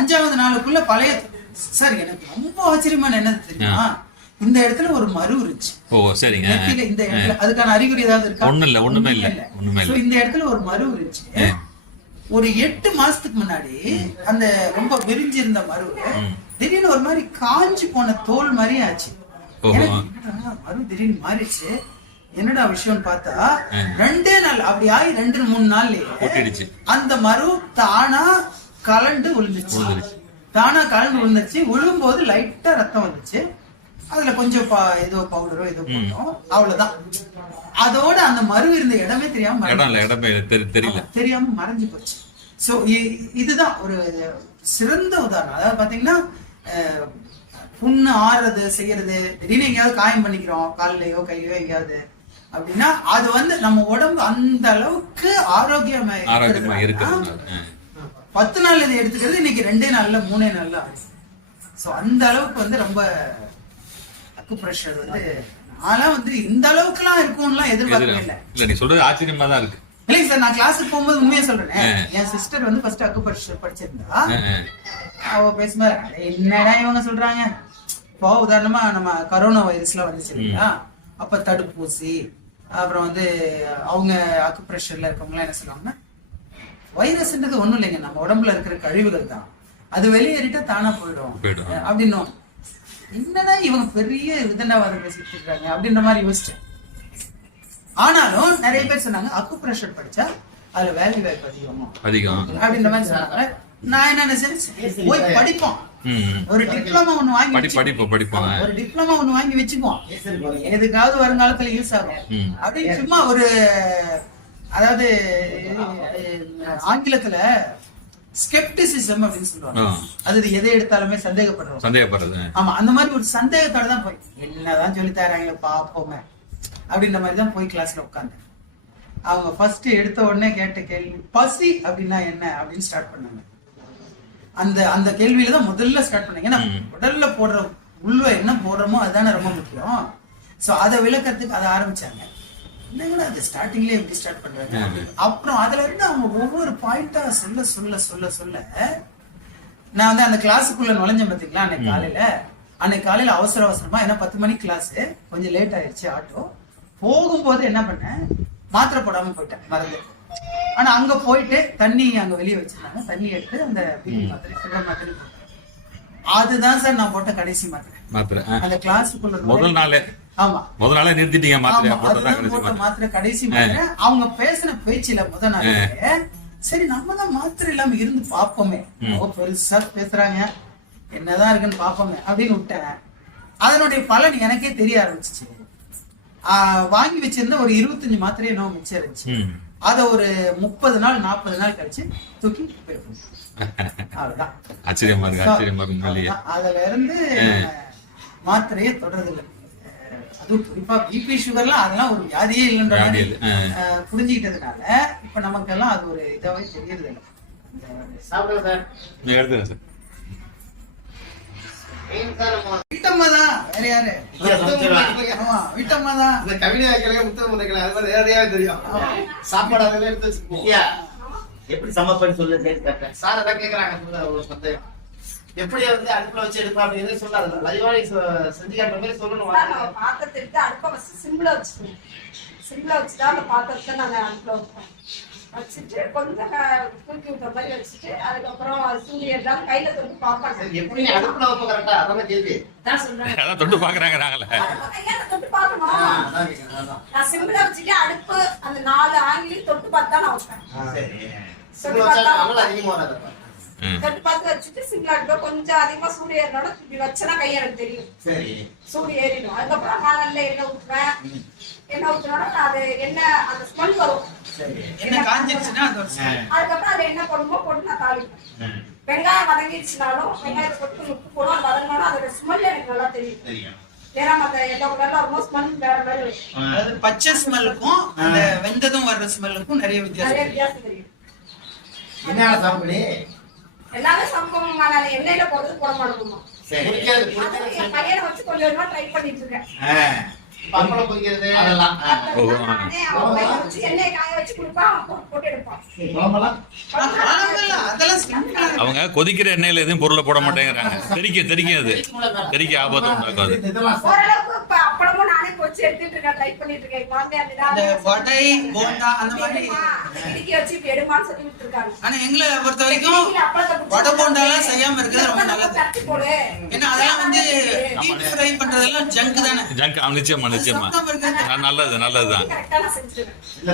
5வது நாளுக்குள்ள பழைய. சார் எனக்கு ரொம்ப ஆச்சரியமான என்னது தெரியுமா, இந்த இடத்துல ஒரு மரு இருந்துச்சு. ஓ சரிங்க. இந்த இடத்துல அதுக்கான அறிகுறி ஏதாவது இருக்கா? ஒண்ணுமே இல்ல. இந்த இடத்துல ஒரு மரு இருந்துச்சு. ஒரு 8 மாசத்துக்கு முன்னாடி அந்த ரொம்ப விரிஞ்சிருந்த மரு திடீர்னு ஒரு மாதிரி காஞ்சி போன தோல் மாதிரி ஆச்சு. மரு திடீர்னு மாறிடுச்சு. என்னடா விஷயம்னு பார்த்தா 2 நாள் அப்படி ஆகி 2-3 நாள்லயே அந்த மரு தானா கலண்டு விழுந்துச்சு. விழும்போது லைட்டா ரத்தம் வந்துச்சு. அதுல கொஞ்சம் ஏதோ பவுடரோ ஏதோ போட்டோம், அவ்வளவுதான். அதோட அந்த மரு இருந்த இடமே தெரியாம மறைஞ்சு போச்சு. சோ இதுதான் ஒரு சிறந்த உதாரணம். அதாவது பாத்தீங்கன்னா புண்ணு ஆறுறது செய்யறது, திடீர்னு எங்கேயாவது காயம் பண்ணிக்கிறோம் கால்லயோ கையோ எங்கேயாவது அப்படின்னா அது வந்து நம்ம உடம்பு அந்த அளவுக்கு ஆரோக்கியமா இருக்கு. 10 நாள் இதை எடுத்துக்கிறது இன்னைக்கு 2 நாள்ல 3 நாள்ல ஆகுது. சோ அந்த அளவுக்கு வந்து ரொம்ப அக்குப்ரெஷர் வந்து நான்லாம் வந்து இந்த அளவுக்கு எல்லாம் இருக்கும்லாம் எதிர்பார்க்கவே இல்லை. இல்ல நீ சொல்றது ஆச்சரியமா தான் இருக்கு. இல்லைங்க சார், நான் கிளாஸுக்கு போகும்போது உண்மையா சொல்றேன். என் சிஸ்டர் வந்து ஃபர்ஸ்ட் அக்குப்ரெஷர் படிச்சிருந்தா. அவ பேசுமாரு என்னடா இவங்க சொல்றாங்க, இப்போ உதாரணமா நம்ம கரோனா வைரஸ்லாம் வந்துச்சு இல்லையா, அப்ப தடுப்பூசி அப்புறம் வந்து அவங்க அக்குப்ரெஷர்ல இருக்கவங்க என்ன சொல்லுவாங்கன்னா, வைரஸ்ன்றது ஒண்ணும் இல்லைங்க, நம்ம உடம்புல இருக்கிற கழிவுகள் தான், அது வெளியேறிட்டா தானா போயிடும் அப்படின்னும். என்னடா இவங்க பெரிய விதண்டாவாதம் பேசிட்டு இருக்காங்க அப்படின்ற மாதிரி யோசிச்சேன். ஆனாலும் நிறைய பேர் சொன்னாங்க அக்குப்ரெஷர் படிச்சா அதுல வேல்யூ வாய்ப்பு அதிகம் அப்படின்ற மாதிரி சொன்னாங்க. நான் என்ன நினைச்சேன், போய் படிப்போம், ஒரு டிப்ளமா ஒண்ணு வாங்கி ஒரு டிப்ளமா ஒண்ணு வாங்கி வச்சுக்குவோம், எதுக்காவது வருங்காலத்துல யூஸ் ஆகும் அப்படின்னு சும்மா ஒரு, அதாவது ஆங்கிலத்துல ஸ்கெப்டிசிசம் அப்படின்னு சொல்லுவாங்க. அது எதை எடுத்தாலுமே சந்தேகப்படுறது. ஆமா, அந்த மாதிரி ஒரு சந்தேகத்தோட தான் போய் என்னதான் சொல்லி தராங்க பாப்போமே அப்படின்ற மாதிரி தான் போய் கிளாஸ்ல உட்காந்து. அவங்க ஃபர்ஸ்ட் எடுத்த உடனே கேட்ட கேள்வி பசி அப்படின்னா என்ன அப்படின்னு ஸ்டார்ட் பண்ணாங்க. அந்த கேள்வியில தான் முதல்ல ஸ்டார்ட் பண்ணாங்க. ஏன்னா உடல்ல போடுற உள்ள என்ன போடுறோமோ அதுதானே ரொம்ப முக்கியம். சோ அதை விளக்கத்துக்கு அதை ஆரம்பிச்சாங்க. என்ன அது ஸ்டார்டிங்லயே எப்படி ஸ்டார்ட் பண்றாங்க. அப்புறம் அதுல இருந்து அவங்க ஒவ்வொரு பாயிண்டா சொல்ல சொல்ல சொல்ல சொல்ல நான் வந்து அந்த கிளாஸுக்குள்ள நுழைஞ்சேன் பாத்தீங்களா. அன்னைக்கு காலையில அவசரமா ஏன்னா 10 மணிக்கு கிளாஸ், கொஞ்சம் லேட் ஆயிடுச்சு ஆட்டோ. போகும்போது என்ன பண்ணேன், மாத்திரை போடாம போயிட்டேன், மறந்து. ஆனா அங்க போயிட்டு தண்ணி அங்க வெளியே வச்சிருந்தாங்க, தண்ணி எடுத்து அந்த மாத்திரை சுகர் மாத்திரை போட்டேன். அதுதான் சார் நான் போட்ட கடைசி மாத்திரை அந்த கிளாஸுக்குள்ள முதல் நாளே. ஆமா, முதல் நாளே நிறுத்திட்டீங்க மாத்திரை கடைசி மாத்திரை. அவங்க பேசின பேச்சுல முதல் நாளே சரி நம்ம தான் மாத்திரை இல்லாம இருந்து பாப்போமே, பெருசா பேசுறாங்க என்னதான் இருக்குன்னு பாப்போமே அப்படின்னு விட்டேன். அதனுடைய பலன் எனக்கே தெரிய ஆரம்பிச்சிச்சு. வாங்கி வச்சிருந்த ஒரு 25 மாத்திரை என்ன மிச்சம் இருந்துச்சு. அத ஒரு 30 நாள் 40 நாள் கழிச்சு தூக்கி போயிருக்கோம். அவ்வளவுதான். ஆச்சரியமா இருக்கு. அதுல இருந்து மாத்திரையே தொடர்றது இல்லை. அதுவும் குறிப்பா பிபி சுகர்லாம் அதெல்லாம் ஒரு வியாதியே இல்லைன்ற மாதிரி புரிஞ்சுக்கிட்டதுனால இப்ப நமக்கெல்லாம் அது ஒரு இதாவே தெரியறது இல்லை. விட்டம்மாதான் வேற யாரு, விட்டம்மாதான் இந்த கவிதை தெரியும். சாப்பாடு எடுத்து வச்சுக்கோங்க. எப்படி சமைப்பேன்னு சொல்லு சார். அதான் கேக்குறாங்க எப்படி வந்து அடுப்புல வச்சு எடுப்பா அப்படின்னு சொல்லாது. லைவாடி செஞ்சு காட்டுற மாதிரி சொல்லணும். பாத்திரத்தை எடுத்து அடுப்பை சிம்ல வச்சுக்கணும். சிம்ல வச்சுதான் அந்த பாத்திரத்தை நாங்க அடுப்புல வைப்போம். வச்சுட்டு கொஞ்சம் தூக்கி விட்ட மாதிரி வச்சுட்டு அதுக்கப்புறம் சூரிய எல்லாம் கையில தொட்டு பாப்பாங்க. எப்படி அடுப்புல வைப்ப கரெக்டா அதான் கேள்வி. நான் சொல்றேன் தொட்டு பாக்குறாங்க. தொட்டு பாக்கணும். நான் சிம்ல வச்சுட்டு அடுப்பு அந்த 4 ஆங்கிலையும் தொட்டு பார்த்தா நான் வைப்பேன். தொட்டு பார்த்து வச்சுட்டு சிம்ல அடுப்ப கொஞ்சம் அதிகமா சூடு ஏறினோட இப்படி வச்சனா கை எனக்கு தெரியும். சூடு ஏறிடும். அதுக்கப்புறம் நல்ல எண்ணெய் ஊற்றுவேன். எண்ணெய் ஊற்றினோட அது எண்ணெய் அந்த ஸ்மெல் வரும். அதுக்கப்புறம் அது என்ன பண்ணுமோ போட்டு நான் தாளிப்பேன். வெங்காயம் வதங்கிடுச்சுனாலும் வெங்காயத்தை போட்டு உப்பு போடும் வதங்கினாலும் அதோட ஸ்மெல் எனக்கு நல்லா தெரியும். ஏன்னா மத்த எல்லோ கலர்ல ரொம்ப ஸ்மெல் வேற மாதிரி இருக்கும். அதாவது பச்சை ஸ்மெல்லுக்கும் அந்த வெந்ததும் வர்ற ஸ்மெல்லுக்கும் நிறைய வித்தியாசம் தெரியும். என்ன சாப்பிடு எல்லாமே சம்பவமா நான் எண்ணெயில போடுறது போட மாட்டோமா. என் பையனை வச்சு கொஞ்சம் ட்ரை பண்ணிட்டு இருக்கேன். பப்பளம் பொரிக்கிறது அதெல்லாம் ஓ, நானே அவன் பையன் வச்சு எண்ணெய் காய வச்சு கொடுப்பான், அவன் போட்டு எடுப்பான். குழம்பெல்லாம் அதெல்லாம் simple ஆ அவங்க கொதிக்கிற எண்ணெயில எதுவும் பொருளை போட மாட்டேங்கிறாங்க. தெரிக்கும் அது தெரிக்க ஆபத்து உண்டாக்கும் அது. இதெல்லாம் ஓரளவுக்கு இப்ப அப்பளமும் நானே பொரிச்சு எடுத்துட்டு இருக்கேன், ட்ரை பண்ணிட்டு இருக்கேன். குழந்தையா இந்த நிதானமா வடை போண்டா அந்த மாதிரி எடுமா, அந்த கிடுக்கி வச்சு இப்படி எடுமான்னு சொல்லி விட்டுருக்காங்க. ஆனா எங்களை பொறுத்த வரைக்கும் வடை போண்டாலாம் செய்யாம இருக்கிறது ரொம்ப நல்லது. தட்டி போடு. ஏன்னா அதெல்லாம் வந்து டீப் ஃப்ரை பண்றதெல்லாம் ஜங்க் தானே. ஜங்க் நிச்சயமா சாப்பிடாம இருக்கிறது நல்லதுதான். கரெக்டா நான் செஞ்சுருவேன். இல்ல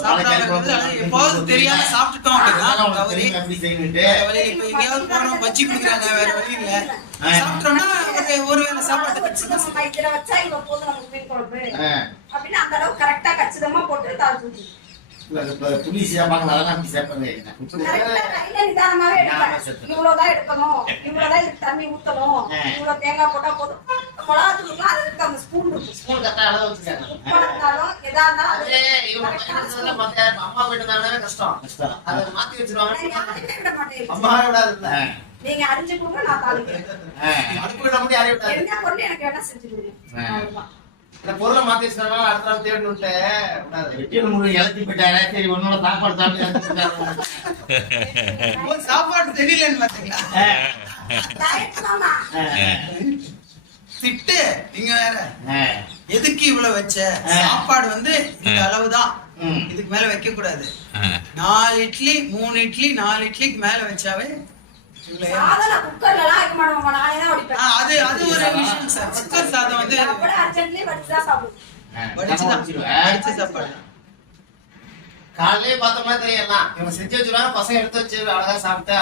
சாப்பிடாம இருக்கிறது, அது எப்போது தெரியாம சாப்பிட்டுட்டோம் அப்படின்னா தவறி. எப்படி செய்யணுட்டு இப்ப எங்கேயாவது போறோம் பஜ்ஜி குடிக்கிறாங்க, வேற வழி இல்ல, சாப்பிட்டோம்னா ஒரு வேளை சாப்பாட்டு கட்சி நம்ம இதுல வச்சா இவ்வளவு போதும் நமக்கு மீன் குழம்பு அப்படின்னு அந்த அளவுக்கு கரெக்டா கச்சிதமா போட்டு தாழ்த்து புளி சேர்ப்பாங்க அதெல்லாம் அப்படி சேர்ப்பாங்க. கையில நிதானமாவே எடுப்பேன். இவ்வளவுதான் எடுக்கணும், இவ்வளவுதான் இதுக்கு தண்ணி ஊத்தணும், இவ்வளவு தேங்காய் போட்டா போதும். மிளகாத்தூள்லாம் அதுக்கு அந்த ஸ்பூன் இருக்கும். ஸ்கூல் கரெக்டா அளவு வச்சுக்காங்க. உப்பா இருந்தாலும் எதா இருந்தாலும் அது இவங்க பையனுக்கு மத்த அம்மா வீட்டு இருந்தாலே கஷ்டம். அதை மாத்தி வச்சிருவாங்க. யாருமே விட மாட்டேன். அம்மா விடாதுல்ல. நீங்க அரிஞ்சு கொடுங்க, நான் தாளிக்கிறேன். அடுப்பு விட முடியாது, அறிய விடாது. என்ன பொருள் எனக்கு வேணா செஞ்சு கொடுங்க. அவ்வளவுதான். இந்த பொருளை மாத்தி வச்சிருந்தாங்க, அடுத்த நாள் தேடணுன்ட்டு விடாது. வெட்டியில் முழு இலத்தி போயிட்டாரு. சரி உன்னோட சாப்பாடு சாப்பிட்டு சாப்பாடு தெரியலன்னு பாத்தீங்களா? டயட் மாமா. திட்டு நீங்க வேற எதுக்கு இவ்வளவு வச்ச? சாப்பாடு வந்து இந்த அளவுதான், இதுக்கு மேல வைக்க கூடாது. 4 இட்லி 3 இட்லி 4 இட்லிக்கு மேல வச்சாவே இவ்வளவு சாதம் நான் குக்கர்ல எல்லாம் வைக்க மாட்டோம், நானே தான் வடிப்பேன். அது ஒரு விஷயம் சார். குக்கர் சாதம் வந்து அப்படியே அர்ஜென்ட்லி வடிச்சுதான் சாப்பிடுவேன். வடிச்ச சாப்பாடு. காலையிலே பார்த்தோம்னா தெரியும் எல்லாம். இவங்க செஞ்சு வச்சிருவாங்க, பசங்க எடுத்து வச்சு அழகா சாப்பிட்டு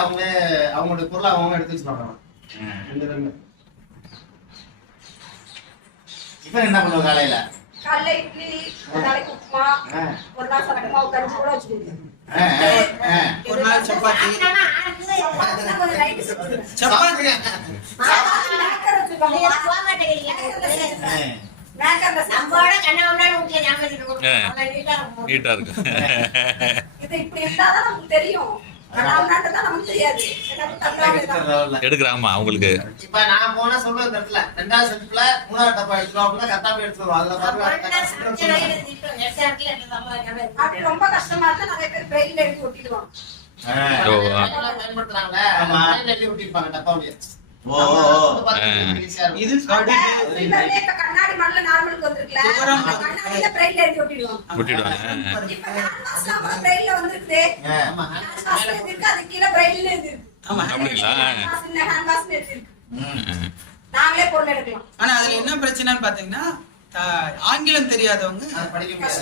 அவங்களுடைய பொருளை அவங்க எடுத்து வச்சுருவாங்க. இப்ப என்ன பண்ணுவோம் காலையில? காலைல இட்லி, ஒரு நாளைக்கு உப்புமா, ஒரு நாள் சப்பமா கஞ்சி கூட வச்சுடுவேன். ஒரு நாள் சப்பாத்தி. சப்பாத்தினா கொஞ்சம் light செஞ்சுடுவேன். சப்பாத்தி சப்பாத்தி மேக்கர் வச்சுக்கோங்க. மேக்கர்ல நீட்டா இருக்கு. இது இப்படி இருந்தாதான் நமக்கு தெரியும். தான் நமக்கு தெரியாது. எடுக்கிறாமா அவங்களுக்கு. இப்ப நான் போனா சொல்லுவேன் இந்த இடத்துல 2வது செட்ல 3வது டப்பா எடுத்துருவோம் அப்படின்னா கரெக்டா போய் எடுத்துருவோம். அதுல அப்படி ரொம்ப கஷ்டமா இருந்தா நிறைய பேர் பிரெயின்ல எடுத்து ஒட்டிடுவாங்க. பயன்படுத்துறாங்களே எழுதி ஒட்டிருப்பாங்க டப்பாவுடைய. இது இப்ப கண்ணாடி மண்ல நார்மலுக்கு வந்திருக்கல, கண்ணாடியில பிரெயின்ல எடுத்து ஒட்டிடுவாங்க. இப்ப பிரெயின்ல வந்திருக்குது, இருக்கு அது கீழே பிரெயின்ல இருக்கு. நாங்களே பொருள் எடுக்கலாம். ஆனா அதுல என்ன பிரச்சனைன்னு பாத்தீங்கன்னா ஆங்கிலம் தெரியாதவங்க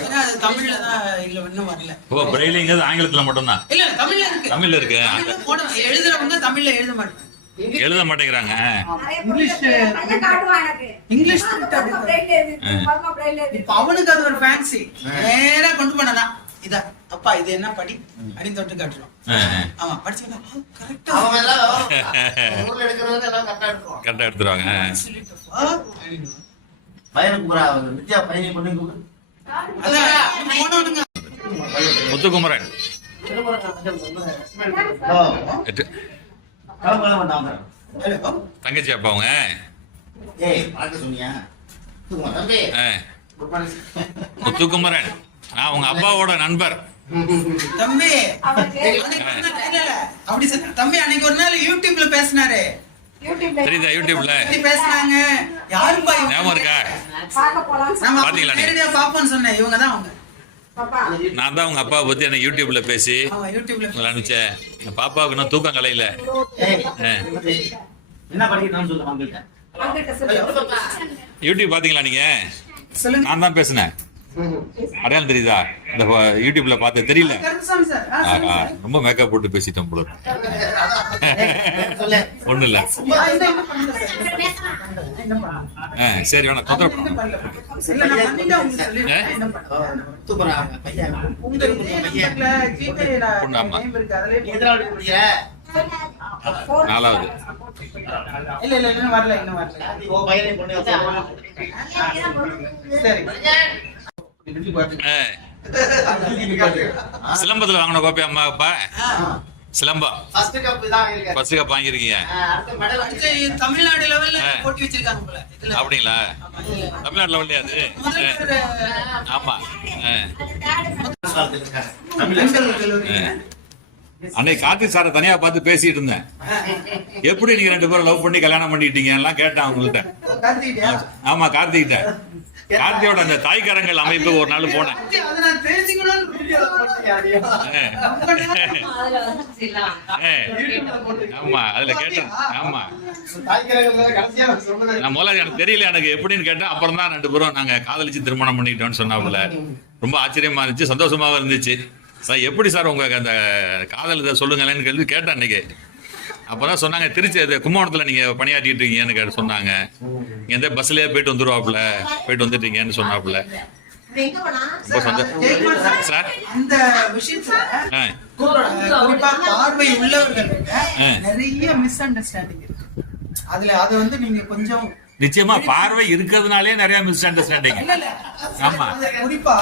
ஏன்னா அது தமிழ்ல தான் இல்ல இன்னும் வரல. ஓ பிரெயிலிங்கிறது ஆங்கிலத்துல மட்டும்தான். இல்ல தமிழ்ல இருக்கு. தமிழ்ல இருக்கு. எழுதுறவங்க தமிழ்ல எழுத மாட்டாங்க, எழுத மாட்டேங்கிறாங்க. இங்கிலீஷ் இப்ப அவனுக்கு அது ஒரு ஃபேன்சி. நேரா கொண்டு போனதான் இதா அப்பா இது என்ன படி அப்படின்னு தொட்டு காட்டுறோம். ஆமா படிச்சா கரெக்டா அவங்க எல்லாம் ஊர்ல எடுக்கிறவங்க எல்லாம் கரெக்டா எடுத்துருவாங்க. கரெக்டா எடுத்துருவாங்க. பையனுக்கு பூரா வித்யா பையனை பண்ணி அதான் போனவனுங்க. முத்துக்குமரன் கிளம்ப மாட்டாங்க. தங்கச்சி அப்பா அவங்க. ஏய் பார்க்க சொன்னியா? தம்பி முத்துக்குமரன் உங்க அப்பாவோட நண்பர். தம்பி அப்படி தம்பி அன்னைக்கு ஒரு நாள் யூடியூப்ல பேசினாரு. தெரியுதா யூடியூப்ல பேசினாங்க. யாருப்பா ஞாபகம் இருக்கா? நம்ம நேரடியா பாப்போம்னு சொன்னேன். இவங்க தான் அவங்க. நான் தான் உங்க அப்பாவை பத்தி எனக்கு யூடியூப்ல பேசி யூடியூப்ல உங்களை அனுப்பிச்சேன். என் பாப்பாவுக்கு இன்னும் தூக்கம் கலையில. என்ன படிக்கிறான்னு சொல்லுங்க அவங்கள்ட்ட. யூடியூப் பாத்தீங்களா நீங்க? சொல்லுங்க. நான் தான் பேசினேன். அடையாளம் தெரியுதா? இந்த யூடியூப்ல பார்த்து தெரியல. ரொம்ப மேக்கப் போட்டு பேசிட்டோம் போல. ஒண்ணு இல்ல. சரி வேணாம் தொந்தரவு நாலாவது. இல்ல இல்ல இன்னும் வரல இன்னும் வரல. சரி சிலம்பத்துல வாங்கின கோப்பி அம்மா அப்பா சிலம்பம் ஃபர்ஸ்ட் கப் தான் இருக்கு. ஃபர்ஸ்ட் கப் வாங்கியிருக்கீங்க. அடுத்த மெடல் அடுத்து தமிழ்நாடு லெவல்ல போட்டி வச்சிருக்காங்க போல இதுல. அப்படிங்களா? தமிழ்நாடு லெவல்லையா அது? ஆமா. பெண்கள் கல்லூரி. அன்னைக்கு கார்த்திக் சாரை தனியா பார்த்து பேசிட்டு இருந்தேன். எப்படி நீங்க 2 பேரும் லவ் பண்ணி கல்யாணம் பண்ணிட்டீங்க எல்லாம் கேட்டேன் அவங்கள்ட்ட. கார்த்திகிட்டயா? ஆமா கார்த்திகிட்ட. கார்த்தியோட அந்த தாய்க்கரங்கள் அமைப்பு ஒரு நாள் போனேன். அதை நான் தெரிஞ்சுக்கணும்னு வீடியோல போட்டியா? ஆமா அதுல கேட்டேன். ஆமா கடைசியா நான் சொன்னது நான் முதல்ல எனக்கு தெரியல எனக்கு எப்படின்னு கேட்டேன். அப்புறம் தான் 2 பேரும் நாங்க காதலிச்சு திருமணம் பண்ணிட்டோம்னு சொன்னாப்புல. ரொம்ப ஆச்சரியமா இருந்துச்சு, சந்தோஷமாவும் இருந்துச்சு. சார் எப்படி சார் உங்க அந்த காதல் இதை சொல்லுங்களேன்னு கேள்வி கேட்டேன் அன்னைக்கு. அப்பதான் சொன்னாங்க திருச்சி கும்பகோணத்துல நீங்க பணியாற்றிட்டு இருக்கீங்கன்னு சொன்னாங்க. எந்த பஸ்லயே போயிட்டு வந்துருவாப்புல, போயிட்டு வந்துட்டீங்கன்னு சொன்னாப்புல. ரொம்ப சந்தோஷம் சார். அந்த விஷயத்துல குறிப்பா பார்வை உள்ளவர்கள்ட்ட நிறைய மிஸ் அண்டர்ஸ்டாண்டிங் இருக்கு. அதுல அது வந்து நீங்க கொஞ்சம் நிச்சயமா பார்வை இருக்கிறதுனாலே நிறைய மிஸ் அண்டர்ஸ்டாண்டிங். இல்ல இல்ல ஆமா. குறிப்பா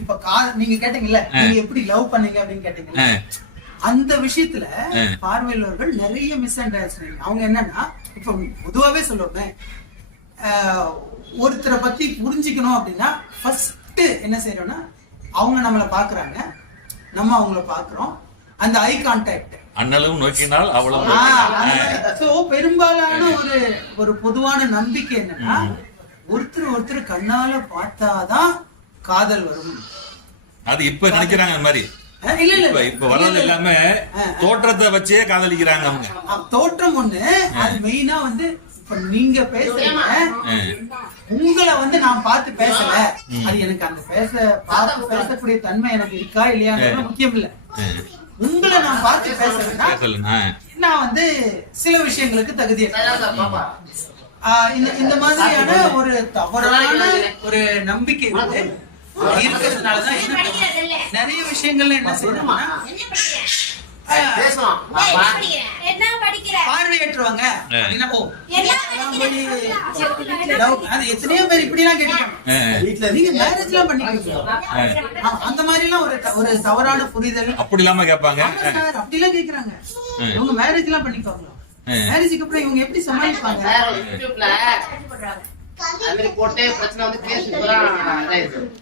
இப்ப நீங்க கேட்டீங்கல்ல நீங்க எப்படி லவ் பண்ணீங்க அப்படின்னு கேட்டீங்கல்ல, அந்த விஷயத்துல பார்வையாளர்கள் நிறைய மிஸ் அண்டர்ஸ்டாண்டிங். அவங்க என்னன்னா இப்ப பொதுவாவே சொல்லுவேன், ஒருத்தரை பத்தி புரிஞ்சுக்கணும் அப்படின்னா ஃபர்ஸ்ட் என்ன செய்யறோம்னா அவங்க நம்மளை பாக்குறாங்க, நம்ம அவங்கள பாக்குறோம், அந்த ஐ கான்டாக்ட் அண்ணளவு நோக்கினால் அவ்வளவு. சோ பெரும்பாலான ஒரு பொதுவான நம்பிக்கை என்னன்னா ஒருத்தர் கண்ணால பார்த்தாதான் காதல் வரும். அது இப்ப நினைக்கிறாங்க அந்த மாதிரி. இல்ல இல்ல இப்ப வர்றது எல்லாமே தோற்றத்தை வச்சே காதலிக்கிறாங்க அவங்க. தோற்றம் ஒண்ணு, அது மெயினா வந்து இப்ப நீங்க பேசுறீங்க, உங்களை வந்து நான் பார்த்து பேசல, அது எனக்கு அந்த பார்த்து பேசக்கூடிய தன்மை எனக்கு இருக்கா இல்லையான்னு முக்கியம் இல்ல. உங்களை நான் பார்த்து பேசலன்னா நான் வந்து சில விஷயங்களுக்கு தகுதி இந்த மாதிரியான ஒரு தவறான ஒரு நம்பிக்கை வந்து இருக்கிறதுனாலதான் நிறைய விஷயங்கள்ல என்ன செய்யணும்னா பார்வையேற்றுவாங்க. அது எத்தனையோ பேர் இப்படி எல்லாம் கேட்கிறாங்க, நீங்க மேரேஜ் எல்லாம் பண்ணிக்கிறீங்க அந்த மாதிரி எல்லாம் ஒரு தவறான புரிதல் அப்படி இல்லாம கேட்பாங்க. அப்படி எல்லாம் கேக்குறாங்க. இவங்க மேரேஜ் எல்லாம் பண்ணிக்குவாங்க, மேரேஜுக்கு அப்புறம் இவங்க எப்படி சமாளிப்பாங்க?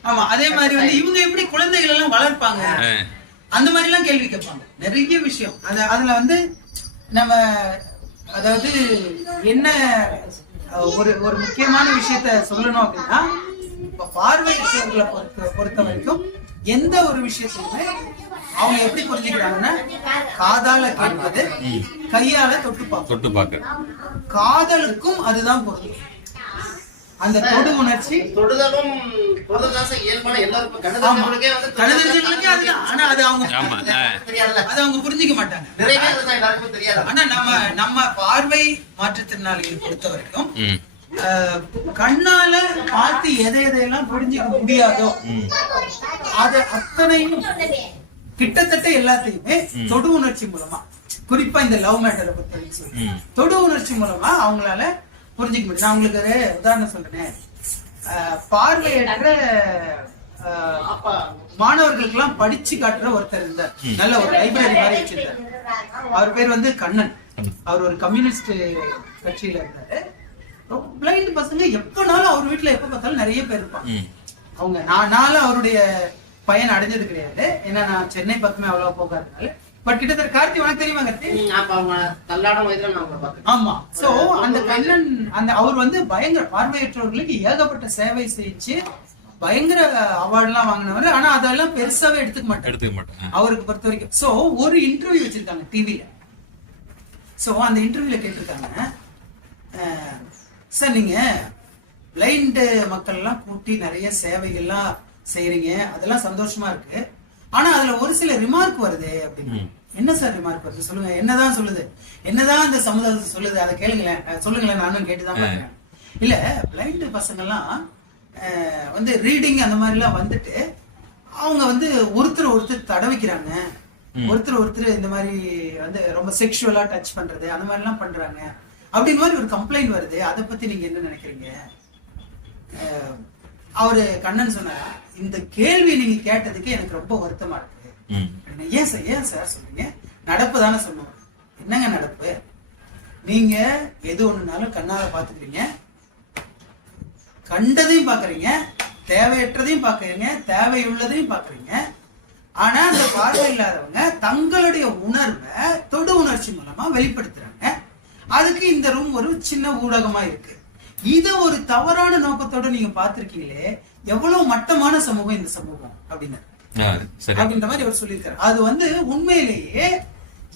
ஆமா அதே மாதிரி வந்து இவங்க எப்படி குழந்தைகள் எல்லாம் வளர்ப்பாங்க, அந்த மாதிரி எல்லாம் கேள்வி கேட்பாங்க. நிறைய விஷயம் அதுல வந்து நம்ம அதாவது என்ன ஒரு முக்கியமான விஷயத்த சொல்லணும் அப்படின்னா, இப்ப பார்வையற்றவர்களை பொறுத்த வரைக்கும் எந்த ஒரு விஷயத்தையுமே அவங்க எப்படி புரிஞ்சுக்கிறாங்கன்னா காதால கேட்பது, கையால தொட்டு பார்க்க. காதலுக்கும் அதுதான் பொருள். அந்த தொடு உணர்ச்சி தொடுதலும் கழுதர்களுக்கே அதுதான். ஆனா அது அவங்க புரிஞ்சுக்க மாட்டாங்க. ஆனா நம்ம பார்வை மாற்றுத்திறனாளிகளை பொறுத்த வரைக்கும் கண்ணால பார்த்து எதையெல்லாம் புரிஞ்சுக்க முடியாதோ அது அத்தனையும் கிட்டத்தட்ட எல்லாத்தையுமே தொடு உணர்ச்சி மூலமா, குறிப்பா இந்த லவ் மேட்டரை பொறுத்த வரைக்கும் தொடு உணர்ச்சி மூலமா அவங்களால புரிஞ்சுக்க முடியும். நான் உங்களுக்கு ஒரு உதாரணம் சொல்றேன். பார்வையற்ற மாணவர்களுக்கு எல்லாம் படிச்சு காட்டுற ஒருத்தர் இருந்தார், நல்ல ஒரு லைப்ரரி மாதிரி வச்சிருந்தார். அவர் பேர் வந்து கண்ணன். அவர் ஒரு கம்யூனிஸ்ட் கட்சியில இருந்தாரு. பிளைண்ட் பசங்க எப்பனாலும் அவர் வீட்டுல எப்ப பார்த்தாலும் நிறைய பேர் இருப்பாங்க. அவங்க நானும் அவருடைய பயன் அடைஞ்சது கிடையாது, ஏன்னா நான் சென்னை பக்கமே அவ்வளவு போகாதனால. பட் கிட்டத்தட்ட கார்த்தி உனக்கு தெரியுமா கார்த்தி? ஆமா. சோ அந்த கண்ணன் அவர் வந்து பயங்கர பார்வையற்றவர்களுக்கு ஏகப்பட்ட சேவை செஞ்சு பயங்கர அவார்ட் எல்லாம் வாங்கினவர். ஆனா அதெல்லாம் பெருசாவே எடுத்துக்க மாட்டேன் அவருக்கு பொறுத்த வரைக்கும். சோ ஒரு இன்டர்வியூ வச்சிருக்காங்க டிவில. சோ அந்த இன்டர்வியூல கேட்டிருக்காங்க, சார் நீங்க பிளைண்ட் மக்கள் எல்லாம் கூட்டி நிறைய சேவைகள்லாம் செய்யறீங்க, அதெல்லாம் சந்தோஷமா இருக்கு. ஆனா அதுல ஒரு சில ரிமார்க் வருது அப்படின்னு. என்ன சார் ரிமார்க் வருது சொல்லுங்க, என்னதான் சொல்லுது, என்னதான் இந்த சமுதாயம் சொல்லுது, அதை கேளுங்களேன், சொல்லுங்களேன், நானும் கேட்டுதான் பாக்குறேன். இல்ல பிளைண்ட் பசங்க எல்லாம் வந்து ரீடிங் அந்த மாதிரி எல்லாம் வந்துட்டு அவங்க வந்து ஒருத்தர் தடவிக்கிறாங்க, ஒருத்தர் இந்த மாதிரி வந்து ரொம்ப செக்ஷுவலா டச் பண்றது அந்த மாதிரி எல்லாம் பண்றாங்க அப்படின்னு மாதிரி ஒரு கம்ப்ளைண்ட் வருது, அதை பத்தி நீங்க என்ன நினைக்கிறீங்க? அவரு கண்ணன் சொன்னார், இந்த கேள்வி நீங்க கேட்டதுக்கு எனக்கு ரொம்ப வருத்தமா இருக்கு. ஏன் சார் சொல்றீங்க? நடப்பு தானே சொன்னோம். என்னங்க நடப்பு? நீங்க எது ஒண்ணுனாலும் கண்ணால பாத்துக்கிறீங்க, கண்டதையும் பாக்குறீங்க, தேவையற்றதையும் பாக்குறீங்க, தேவையுள்ளதையும் பாக்குறீங்க. ஆனா அந்த பார்வை இல்லாதவங்க தங்களுடைய உணர்வை தொடு உணர்ச்சி மூலமா வெளிப்படுத்துறாங்க. அதுக்கு இந்த ரூம் ஒரு சின்ன ஊடகமா இருக்கு. இத ஒரு தவறான நோக்கத்தோட நீங்க பாத்திருக்கீங்களே, எவ்வளவு மட்டமான சமூகம் இந்த சமூகம் அப்படின்னு அப்படின்ற மாதிரி அவர் சொல்லியிருக்காரு. அது வந்து உண்மையிலேயே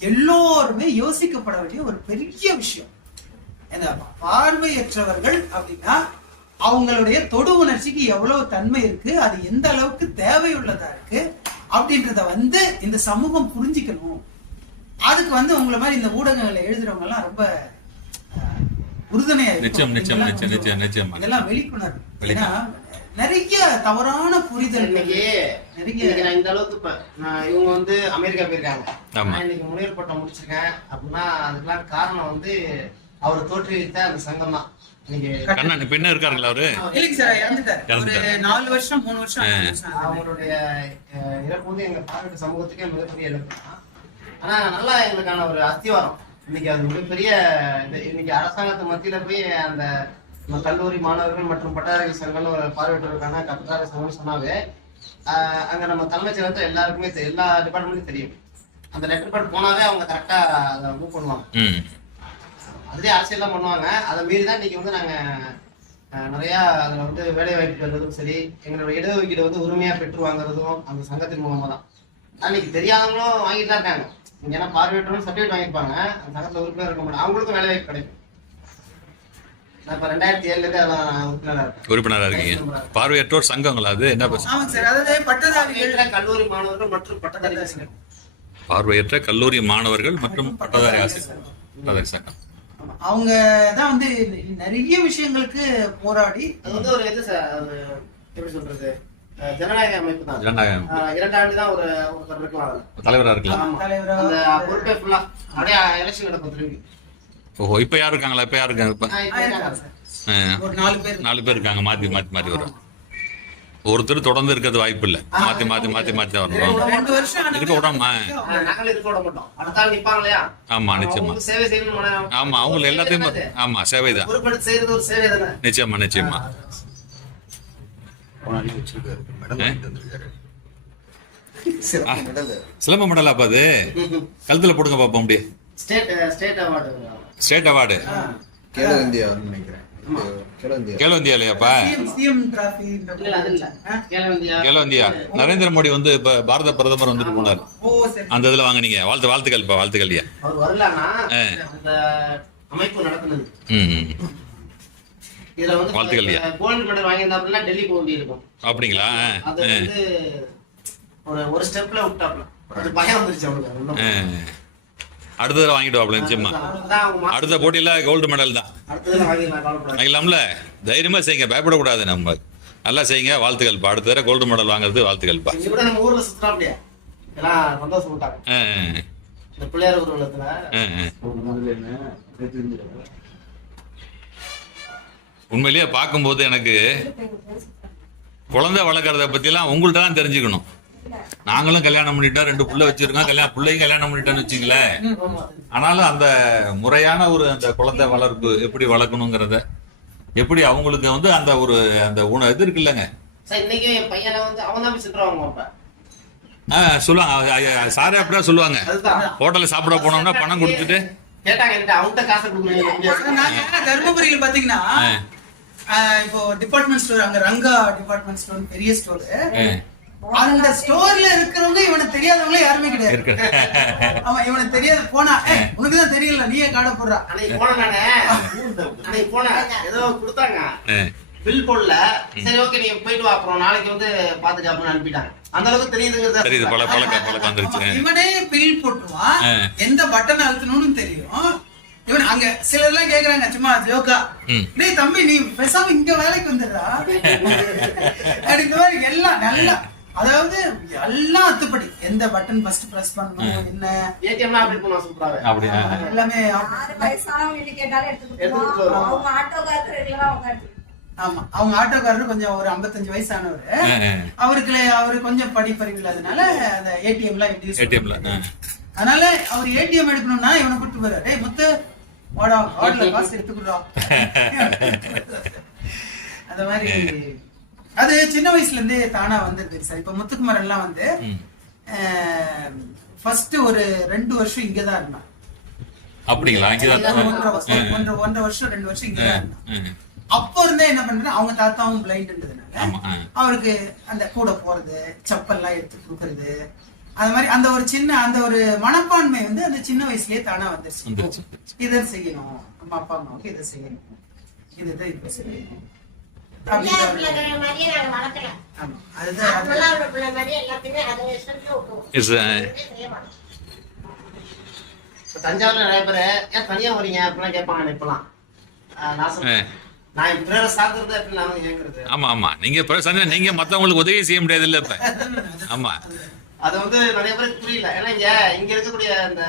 எல்லோருமே யோசிக்கப்பட வேண்டிய ஒரு பெரிய விஷயம். பார்வையற்றவர்கள் அப்படின்னா அவங்களுடைய தொடு உணர்ச்சிக்கு எவ்வளவு தன்மை இருக்கு, அது எந்த அளவுக்கு தேவையுள்ளதா இருக்கு அப்படின்றத வந்து இந்த சமூகம் புரிஞ்சுக்கணும். அதுக்கு வந்து உங்களை மாதிரி இந்த ஊடகங்களை எழுதுறவங்க எல்லாம் ரொம்ப உறுதுணையா நிச்சயம் இதெல்லாம் விழிப்புணர்வு. ஏன்னா நிறைய தவறான புரிதல் இன்னைக்கு நான் இந்த அளவுக்கு இப்ப இவங்க வந்து அமெரிக்கா போயிருக்காங்க, நான் இன்னைக்கு முனைவர் பட்டம் முடிச்சிருக்கேன் அப்படின்னா அதுக்கெல்லாம் காரணம் வந்து அவர் தோற்றுவித்த அந்த சங்கம் தான். என்ன இருக்காருங்களா அவரு? இல்லைங்க சார், இறந்துட்டாரு. ஒரு 4 வருஷம் 3 வருஷம். அவருடைய இறப்பு வந்து எங்க பார்வையற்ற சமூகத்துக்கே மிகப்பெரிய இழப்பு தான். ஆனா நல்லா எங்களுக்கான ஒரு அஸ்திவாரம். இன்னைக்கு அது மிகப்பெரிய இன்னைக்கு அரசாங்கத்து மத்தியில போய் அந்த கல்லூரி மாணவர்கள் மற்றும் பட்டதாரி சங்கங்கள் ஒரு பார்வையற்றவர்களுக்கான பட்டதாரி சங்கம் சொன்னாவே அங்க நம்ம தலைமைச் செயலகத்துல எல்லாருக்குமே எல்லா டிபார்ட்மெண்ட்டும் தெரியும். அந்த லெட்டர் பேட் போனாவே அவங்க கரெக்டா அதை மூவ் பண்ணுவாங்க. அதுலேயே அரசியல்லாம் பண்ணுவாங்க. அதை மீறி தான் இன்னைக்கு வந்து நாங்க நிறைய அதுல வந்து வேலை வாய்ப்பு பெறுறதும் சரி, எங்களோட இடஒதுக்கீடு வந்து உரிமையா பெற்று வாங்குறதும் அந்த சங்கத்தின் மூலமா தான். அன்னைக்கு தெரியாதவங்களும் வாங்கிட்டு தான் இருக்காங்க. நீங்க ஏன்னா பார்வையற்றவங்க சர்டிஃபிகேட் வாங்கியிருப்பாங்க, அந்த சங்கத்துல உறுப்பினர் இருக்க மாட்டாங்க, அவங்களுக்கும் வேலை வாய்ப்பு கிடைக்கும். நான் இப்ப 2007 உறுப்பினரா இருக்கீங்க. பார்வையற்றோர் சங்கங்களா அது? என்ன கல்லூரி மாணவர்கள் மற்றும் பட்டதாரி சங்கம். பார்வையற்ற கல்லூரி மாணவர்கள் மற்றும் பட்டதாரி ஆசிரியர் சங்கம். அவங்க தான் வந்து நிறைய விஷயங்களுக்கு போராடி அது வந்து ஒரு இது எப்படி சொல்றது, ஜனநாயக அமைப்பு தான். 2 ஆண்டு தான் ஒரு தலைவரா இருக்கலாம். அந்த பொறுப்பே ஃபுல்லா அப்படியே எலெக்ஷன் நடக்கும் திரும்பி. ஓஹோ, இப்ப யாரு இருக்காங்களா? இப்ப யாரு இருக்காங்க? ஒரு 4 பேர் இருக்காங்க. மாத்தி வரும். ஒருத்தர் தொடர்ந்து இருக்கிறது வாய்ப்பு இல்ல. மாத்தி வரணும். 2 வருஷம் இருக்க விடாம இருக்க விட மாட்டோம். அடுத்த ஆள் நிப்பாங்க இல்லையா? ஆமா, நிச்சயமா. சேவை செய்யணும். ஆமா, அவங்க எல்லாத்தையும் ஆமா சேவைதான். பொறுப்பெடுத்து செய்யறது ஒரு சேவை தானே. நிச்சயமா. சிலம்ப மெடல் அப்ப அது கழுத்துல போடுங்க பாப்போம். அப்படியே ஸ்டேட் அவார்டு கேலோ இந்தியா நினைக்கிறேன். கேலோ இந்தியா இல்லையாப்பா? கேலோ இந்தியா நரேந்திர மோடி வந்து இப்ப பாரத பிரதமர் வந்துட்டு போனார். அந்த இதுல வாங்கினீங்க. வாழ்த்துக்கள். அமைப்பு நடத்துனது இதுல வந்து வாழ்த்துக்கள். கோல்டு மெடல் வாங்கியிருந்தாப்புல டெல்லி போக வேண்டியிருக்கும். அப்படிங்களா? அது வந்து ஒரு ஸ்டெப்ல விட்டாப்ல அது பயம் வந்துருச்சு அவங்களுக்கு. அடுத்த தடவை வாங்கிட்டு நிச்சயமா. அடுத்த போட்டியில கோல்டு மெடல் தான் வாங்கிக்கலாம்ல. தைரியமா செய்யுங்க, பயப்படக்கூடாது. நம்ம நல்லா செய்யுங்க. வாழ்த்துக்கள்ப்பா. அடுத்த தடவை கோல்டு மெடல் வாங்குறது வாழ்த்துக்கள்ப்பா. நம்ம ஊர்ல சுத்தராப்லையா எல்லாம் சந்தோஷப்பட்டாங்க. இந்த பிள்ளையார் ஊர்வலத்துல உண்மையிலேயே பார்க்கும்போது எனக்கு குழந்தை வளர்க்கறத பத்தி எல்லாம் உங்கள்ட்ட தான் தெரிஞ்சுக்கணும். நாங்களும் கல்யாணம் பண்ணிட்டோம், 2 புள்ள வச்சிருக்கோம், பிள்ளையும் கல்யாணம் பண்ணிட்டோன்னு வச்சுங்களேன். ஆனாலும் அந்த முறையான ஒரு அந்த குழந்தை வளர்ப்பு எப்படி வளர்க்கணுங்கிறத, எப்படி அவங்களுக்கு வந்து அந்த ஒரு அந்த இது இருக்குல்லங்க. சொல்லுவாங்க சாரே அப்படிதான் சொல்லுவாங்க. ஹோட்டல்ல சாப்பிட போனோம்னா பணம் கொடுத்துட்டு தர்மபுரியில பாத்தீங்கன்னா இப்போ டிபார்ட்மெண்ட் ஸ்டோர், அங்க ரங்கா டிபார்ட்மெண்ட் ஸ்டோர் பெரிய ஸ்டோர். அந்த ஸ்டோர்ல இருக்கிறவங்க இவனுக்கு தெரியாதவங்களே யாருமே கிடையாது. ஆமா, இவனுக்கு தெரியாது. போனா உனக்குதான் தெரியல, நீயே காடை போடுறா. ஏதோ கொடுத்தாங்க, பில் போடல. சரி ஓகே நீங்க போயிட்டு வா, அப்புறம் நாளைக்கு வந்து பாத்துக்க அப்படின்னு அனுப்பிட்டாங்க. அந்த அளவுக்கு தெரியுதுங்கிறது. இவனே பில் போட்டுவான், எந்த பட்டன் அழுத்தணும்னு தெரியும். இவன் அங்க சிலர் எல்லாம் கேக்குறாங்க சும்மா ஜோக்கா, டேய் தம்பி நீ பேசாம இங்க வேலைக்கு வந்துடுறா அப்படின்ற மாதிரி எல்லாம் நல்லா. அதாவது எல்லாம் அத்துப்படி, எந்த பட்டன் ஃபர்ஸ்ட் பிரஸ் பண்ணணும், என்ன ஏடிஎம்ல அப்டேட் பண்ணுவா சூப்பராவே. அப்படியே எல்லாமே 6 வயசானவங்க கேட்டாலே எடுத்துட்டு அவங்க ஆட்டோக்காரர் ரெகுலரா அவங்க. ஆமா, அவங்க ஆட்டோக்காரர் கொஞ்சம் ஒரு 55 வயசானவர். அவரு கொஞ்சம் படிப்பறிவு இல்லாதனால அந்த ஏடிஎம்ல அதனால அவர் ஏடிஎம் எடுக்கணும்னா இவனை கூட்டு போறாரு, டேய் முத்து வாடா கார்டுல காசு எடுத்துக்கிறா. அந்த மாதிரி அது சின்ன வயசுல இருந்தே தானா வந்துருது சார். இப்ப முத்துக்குமார் எல்லாம் வந்து ஃபர்ஸ்ட் ஒரு 2 வருஷம் இங்கதான் இருந்தான். அப்படிங்களா? இங்கதான் 1.5 வருஷம் 2 வருஷம் இங்கதான் இருந்தான். அப்போ இருந்தே என்ன பண்றேன், அவங்க தாத்தாவும் பிளைண்ட்ன்றதுனால அவருக்கு அந்த கூட போறது, செப்பல்லாம் எடுத்து கொடுக்கறது, அது மாதிரி அந்த ஒரு சின்ன அந்த ஒரு மனப்பான்மை வந்து அந்த சின்ன வயசுலயே தானா வந்துருச்சு. இதை செய்யணும், நம்ம அப்பா அம்மாவுக்கு இதை செய்யணும், இதுதான் இப்ப செய்யணும். தஞ்சாவூர்ல நிறைய பேரு ஏன் தனியா வரீங்க அப்படிலாம் கேட்பாங்க. இப்பெல்லாம் நான் பிறரை சாப்பிடுறது அப்படின்னு நான் வந்து கேட்கறது. ஆமா ஆமா, நீங்க நீங்க மத்தவங்களுக்கு உதவி செய்ய முடியாது இல்ல இப்ப. ஆமா, அது வந்து நிறைய பேருக்கு புரியல. ஏன்னா இங்க இருக்கக்கூடிய இந்த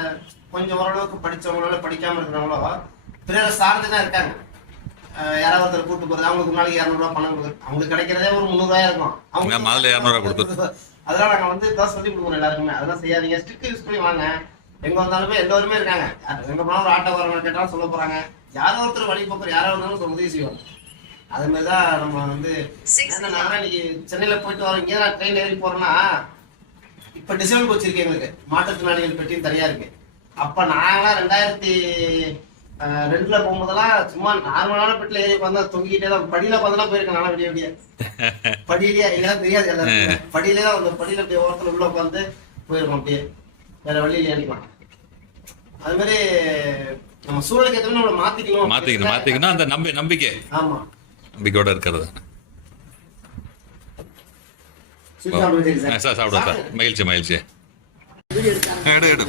கொஞ்சம் ஓரளவுக்கு படிச்சவங்களோ படிக்காம இருக்கிறவங்களோ பிறரை சார்ந்துதான் இருக்காங்க. யாராவது ஒருத்தர் கூட்டு போறது, அவங்களுக்கு நாளைக்கு 200 ரூபாய் பணம் கொடுக்குறது, அவங்களுக்கு கிடைக்கிறதே ஒரு 300 ரூபாய் இருக்கும். அவங்க முதல்ல 200 ரூபாய் கொடுத்து அதெல்லாம் நாங்க வந்து தான் சொல்லி கொடுக்குறோம் எல்லாருக்குமே. அதெல்லாம் செய்யாதீங்க, ஸ்டிக் யூஸ் பண்ணி வாங்க. எங்க வந்தாலுமே எல்லாருமே இருக்காங்க. எங்க போனாலும் ஒரு ஆட்டோக்காரங்க கேட்டாலும் சொல்ல போறாங்க. யாரோ ஒருத்தர் வழி போக்குற யாரோ இருந்தாலும் உதவி செய்வோம். அது மாதிரிதான் நம்ம வந்து நான் இன்னைக்கு சென்னையில போயிட்டு வரோம். இங்கே நான் ட்ரெயின் ஏறி போறேன்னா இப்ப டிசேபிள் கோச் இருக்கு, எங்களுக்கு மாற்றுத்திறனாளிகள் பெட்டியும் தனியா இருக்கு. அப்ப நாங்களாம் 2002 போகும்போதெல்லாம் சும்மா நார்மலான பெட்டில ஏறி உட்காந்தா தொங்கிட்டே தான், படியில உட்காந்துலாம் போயிருக்கேன். நானும் விடிய விடிய படியிலேயே எல்லாம் தெரியாது, எல்லாரும் படியிலே தான் அந்த படியில அப்படியே ஓரத்துல உள்ள உட்காந்து போயிருக்கோம். அப்படியே வேற வழியில ஏறிக்கலாம். அது மாதிரி நம்ம சூழலுக்கு ஏற்ற நம்மளை மாத்திக்கணும். அந்த நம்பிக்கை, ஆமா, நம்பிக்கையோட இருக்கிறது. சார் சாப்பிடுவோம் சார், மகிழ்ச்சி. எடு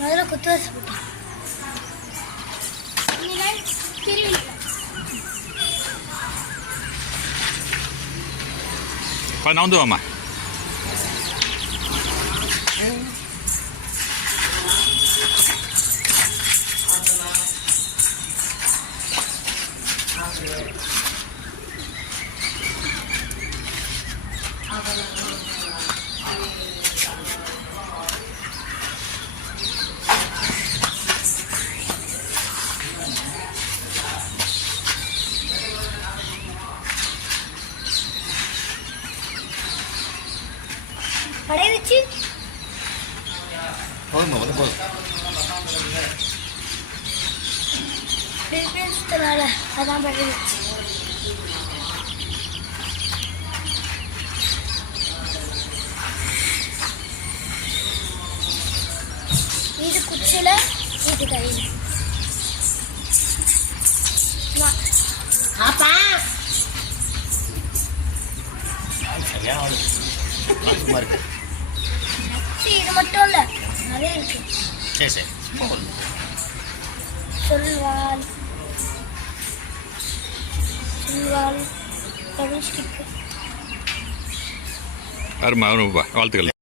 முதல்ல குத்துவரசு போட்டேன். நான் வந்து வாமா. படைய வச்சு போதுமா வந்து போதும். பேசுறதுனால அதான் படைய வச்சு. இது குச்சில இது கையில். அப்பா இது மட்டும் இல்ல, நிறைய இருக்கு. சொல்வாள் ஸ்டிக் அருமை அருமைப்பா, வாழ்த்துக்கள்.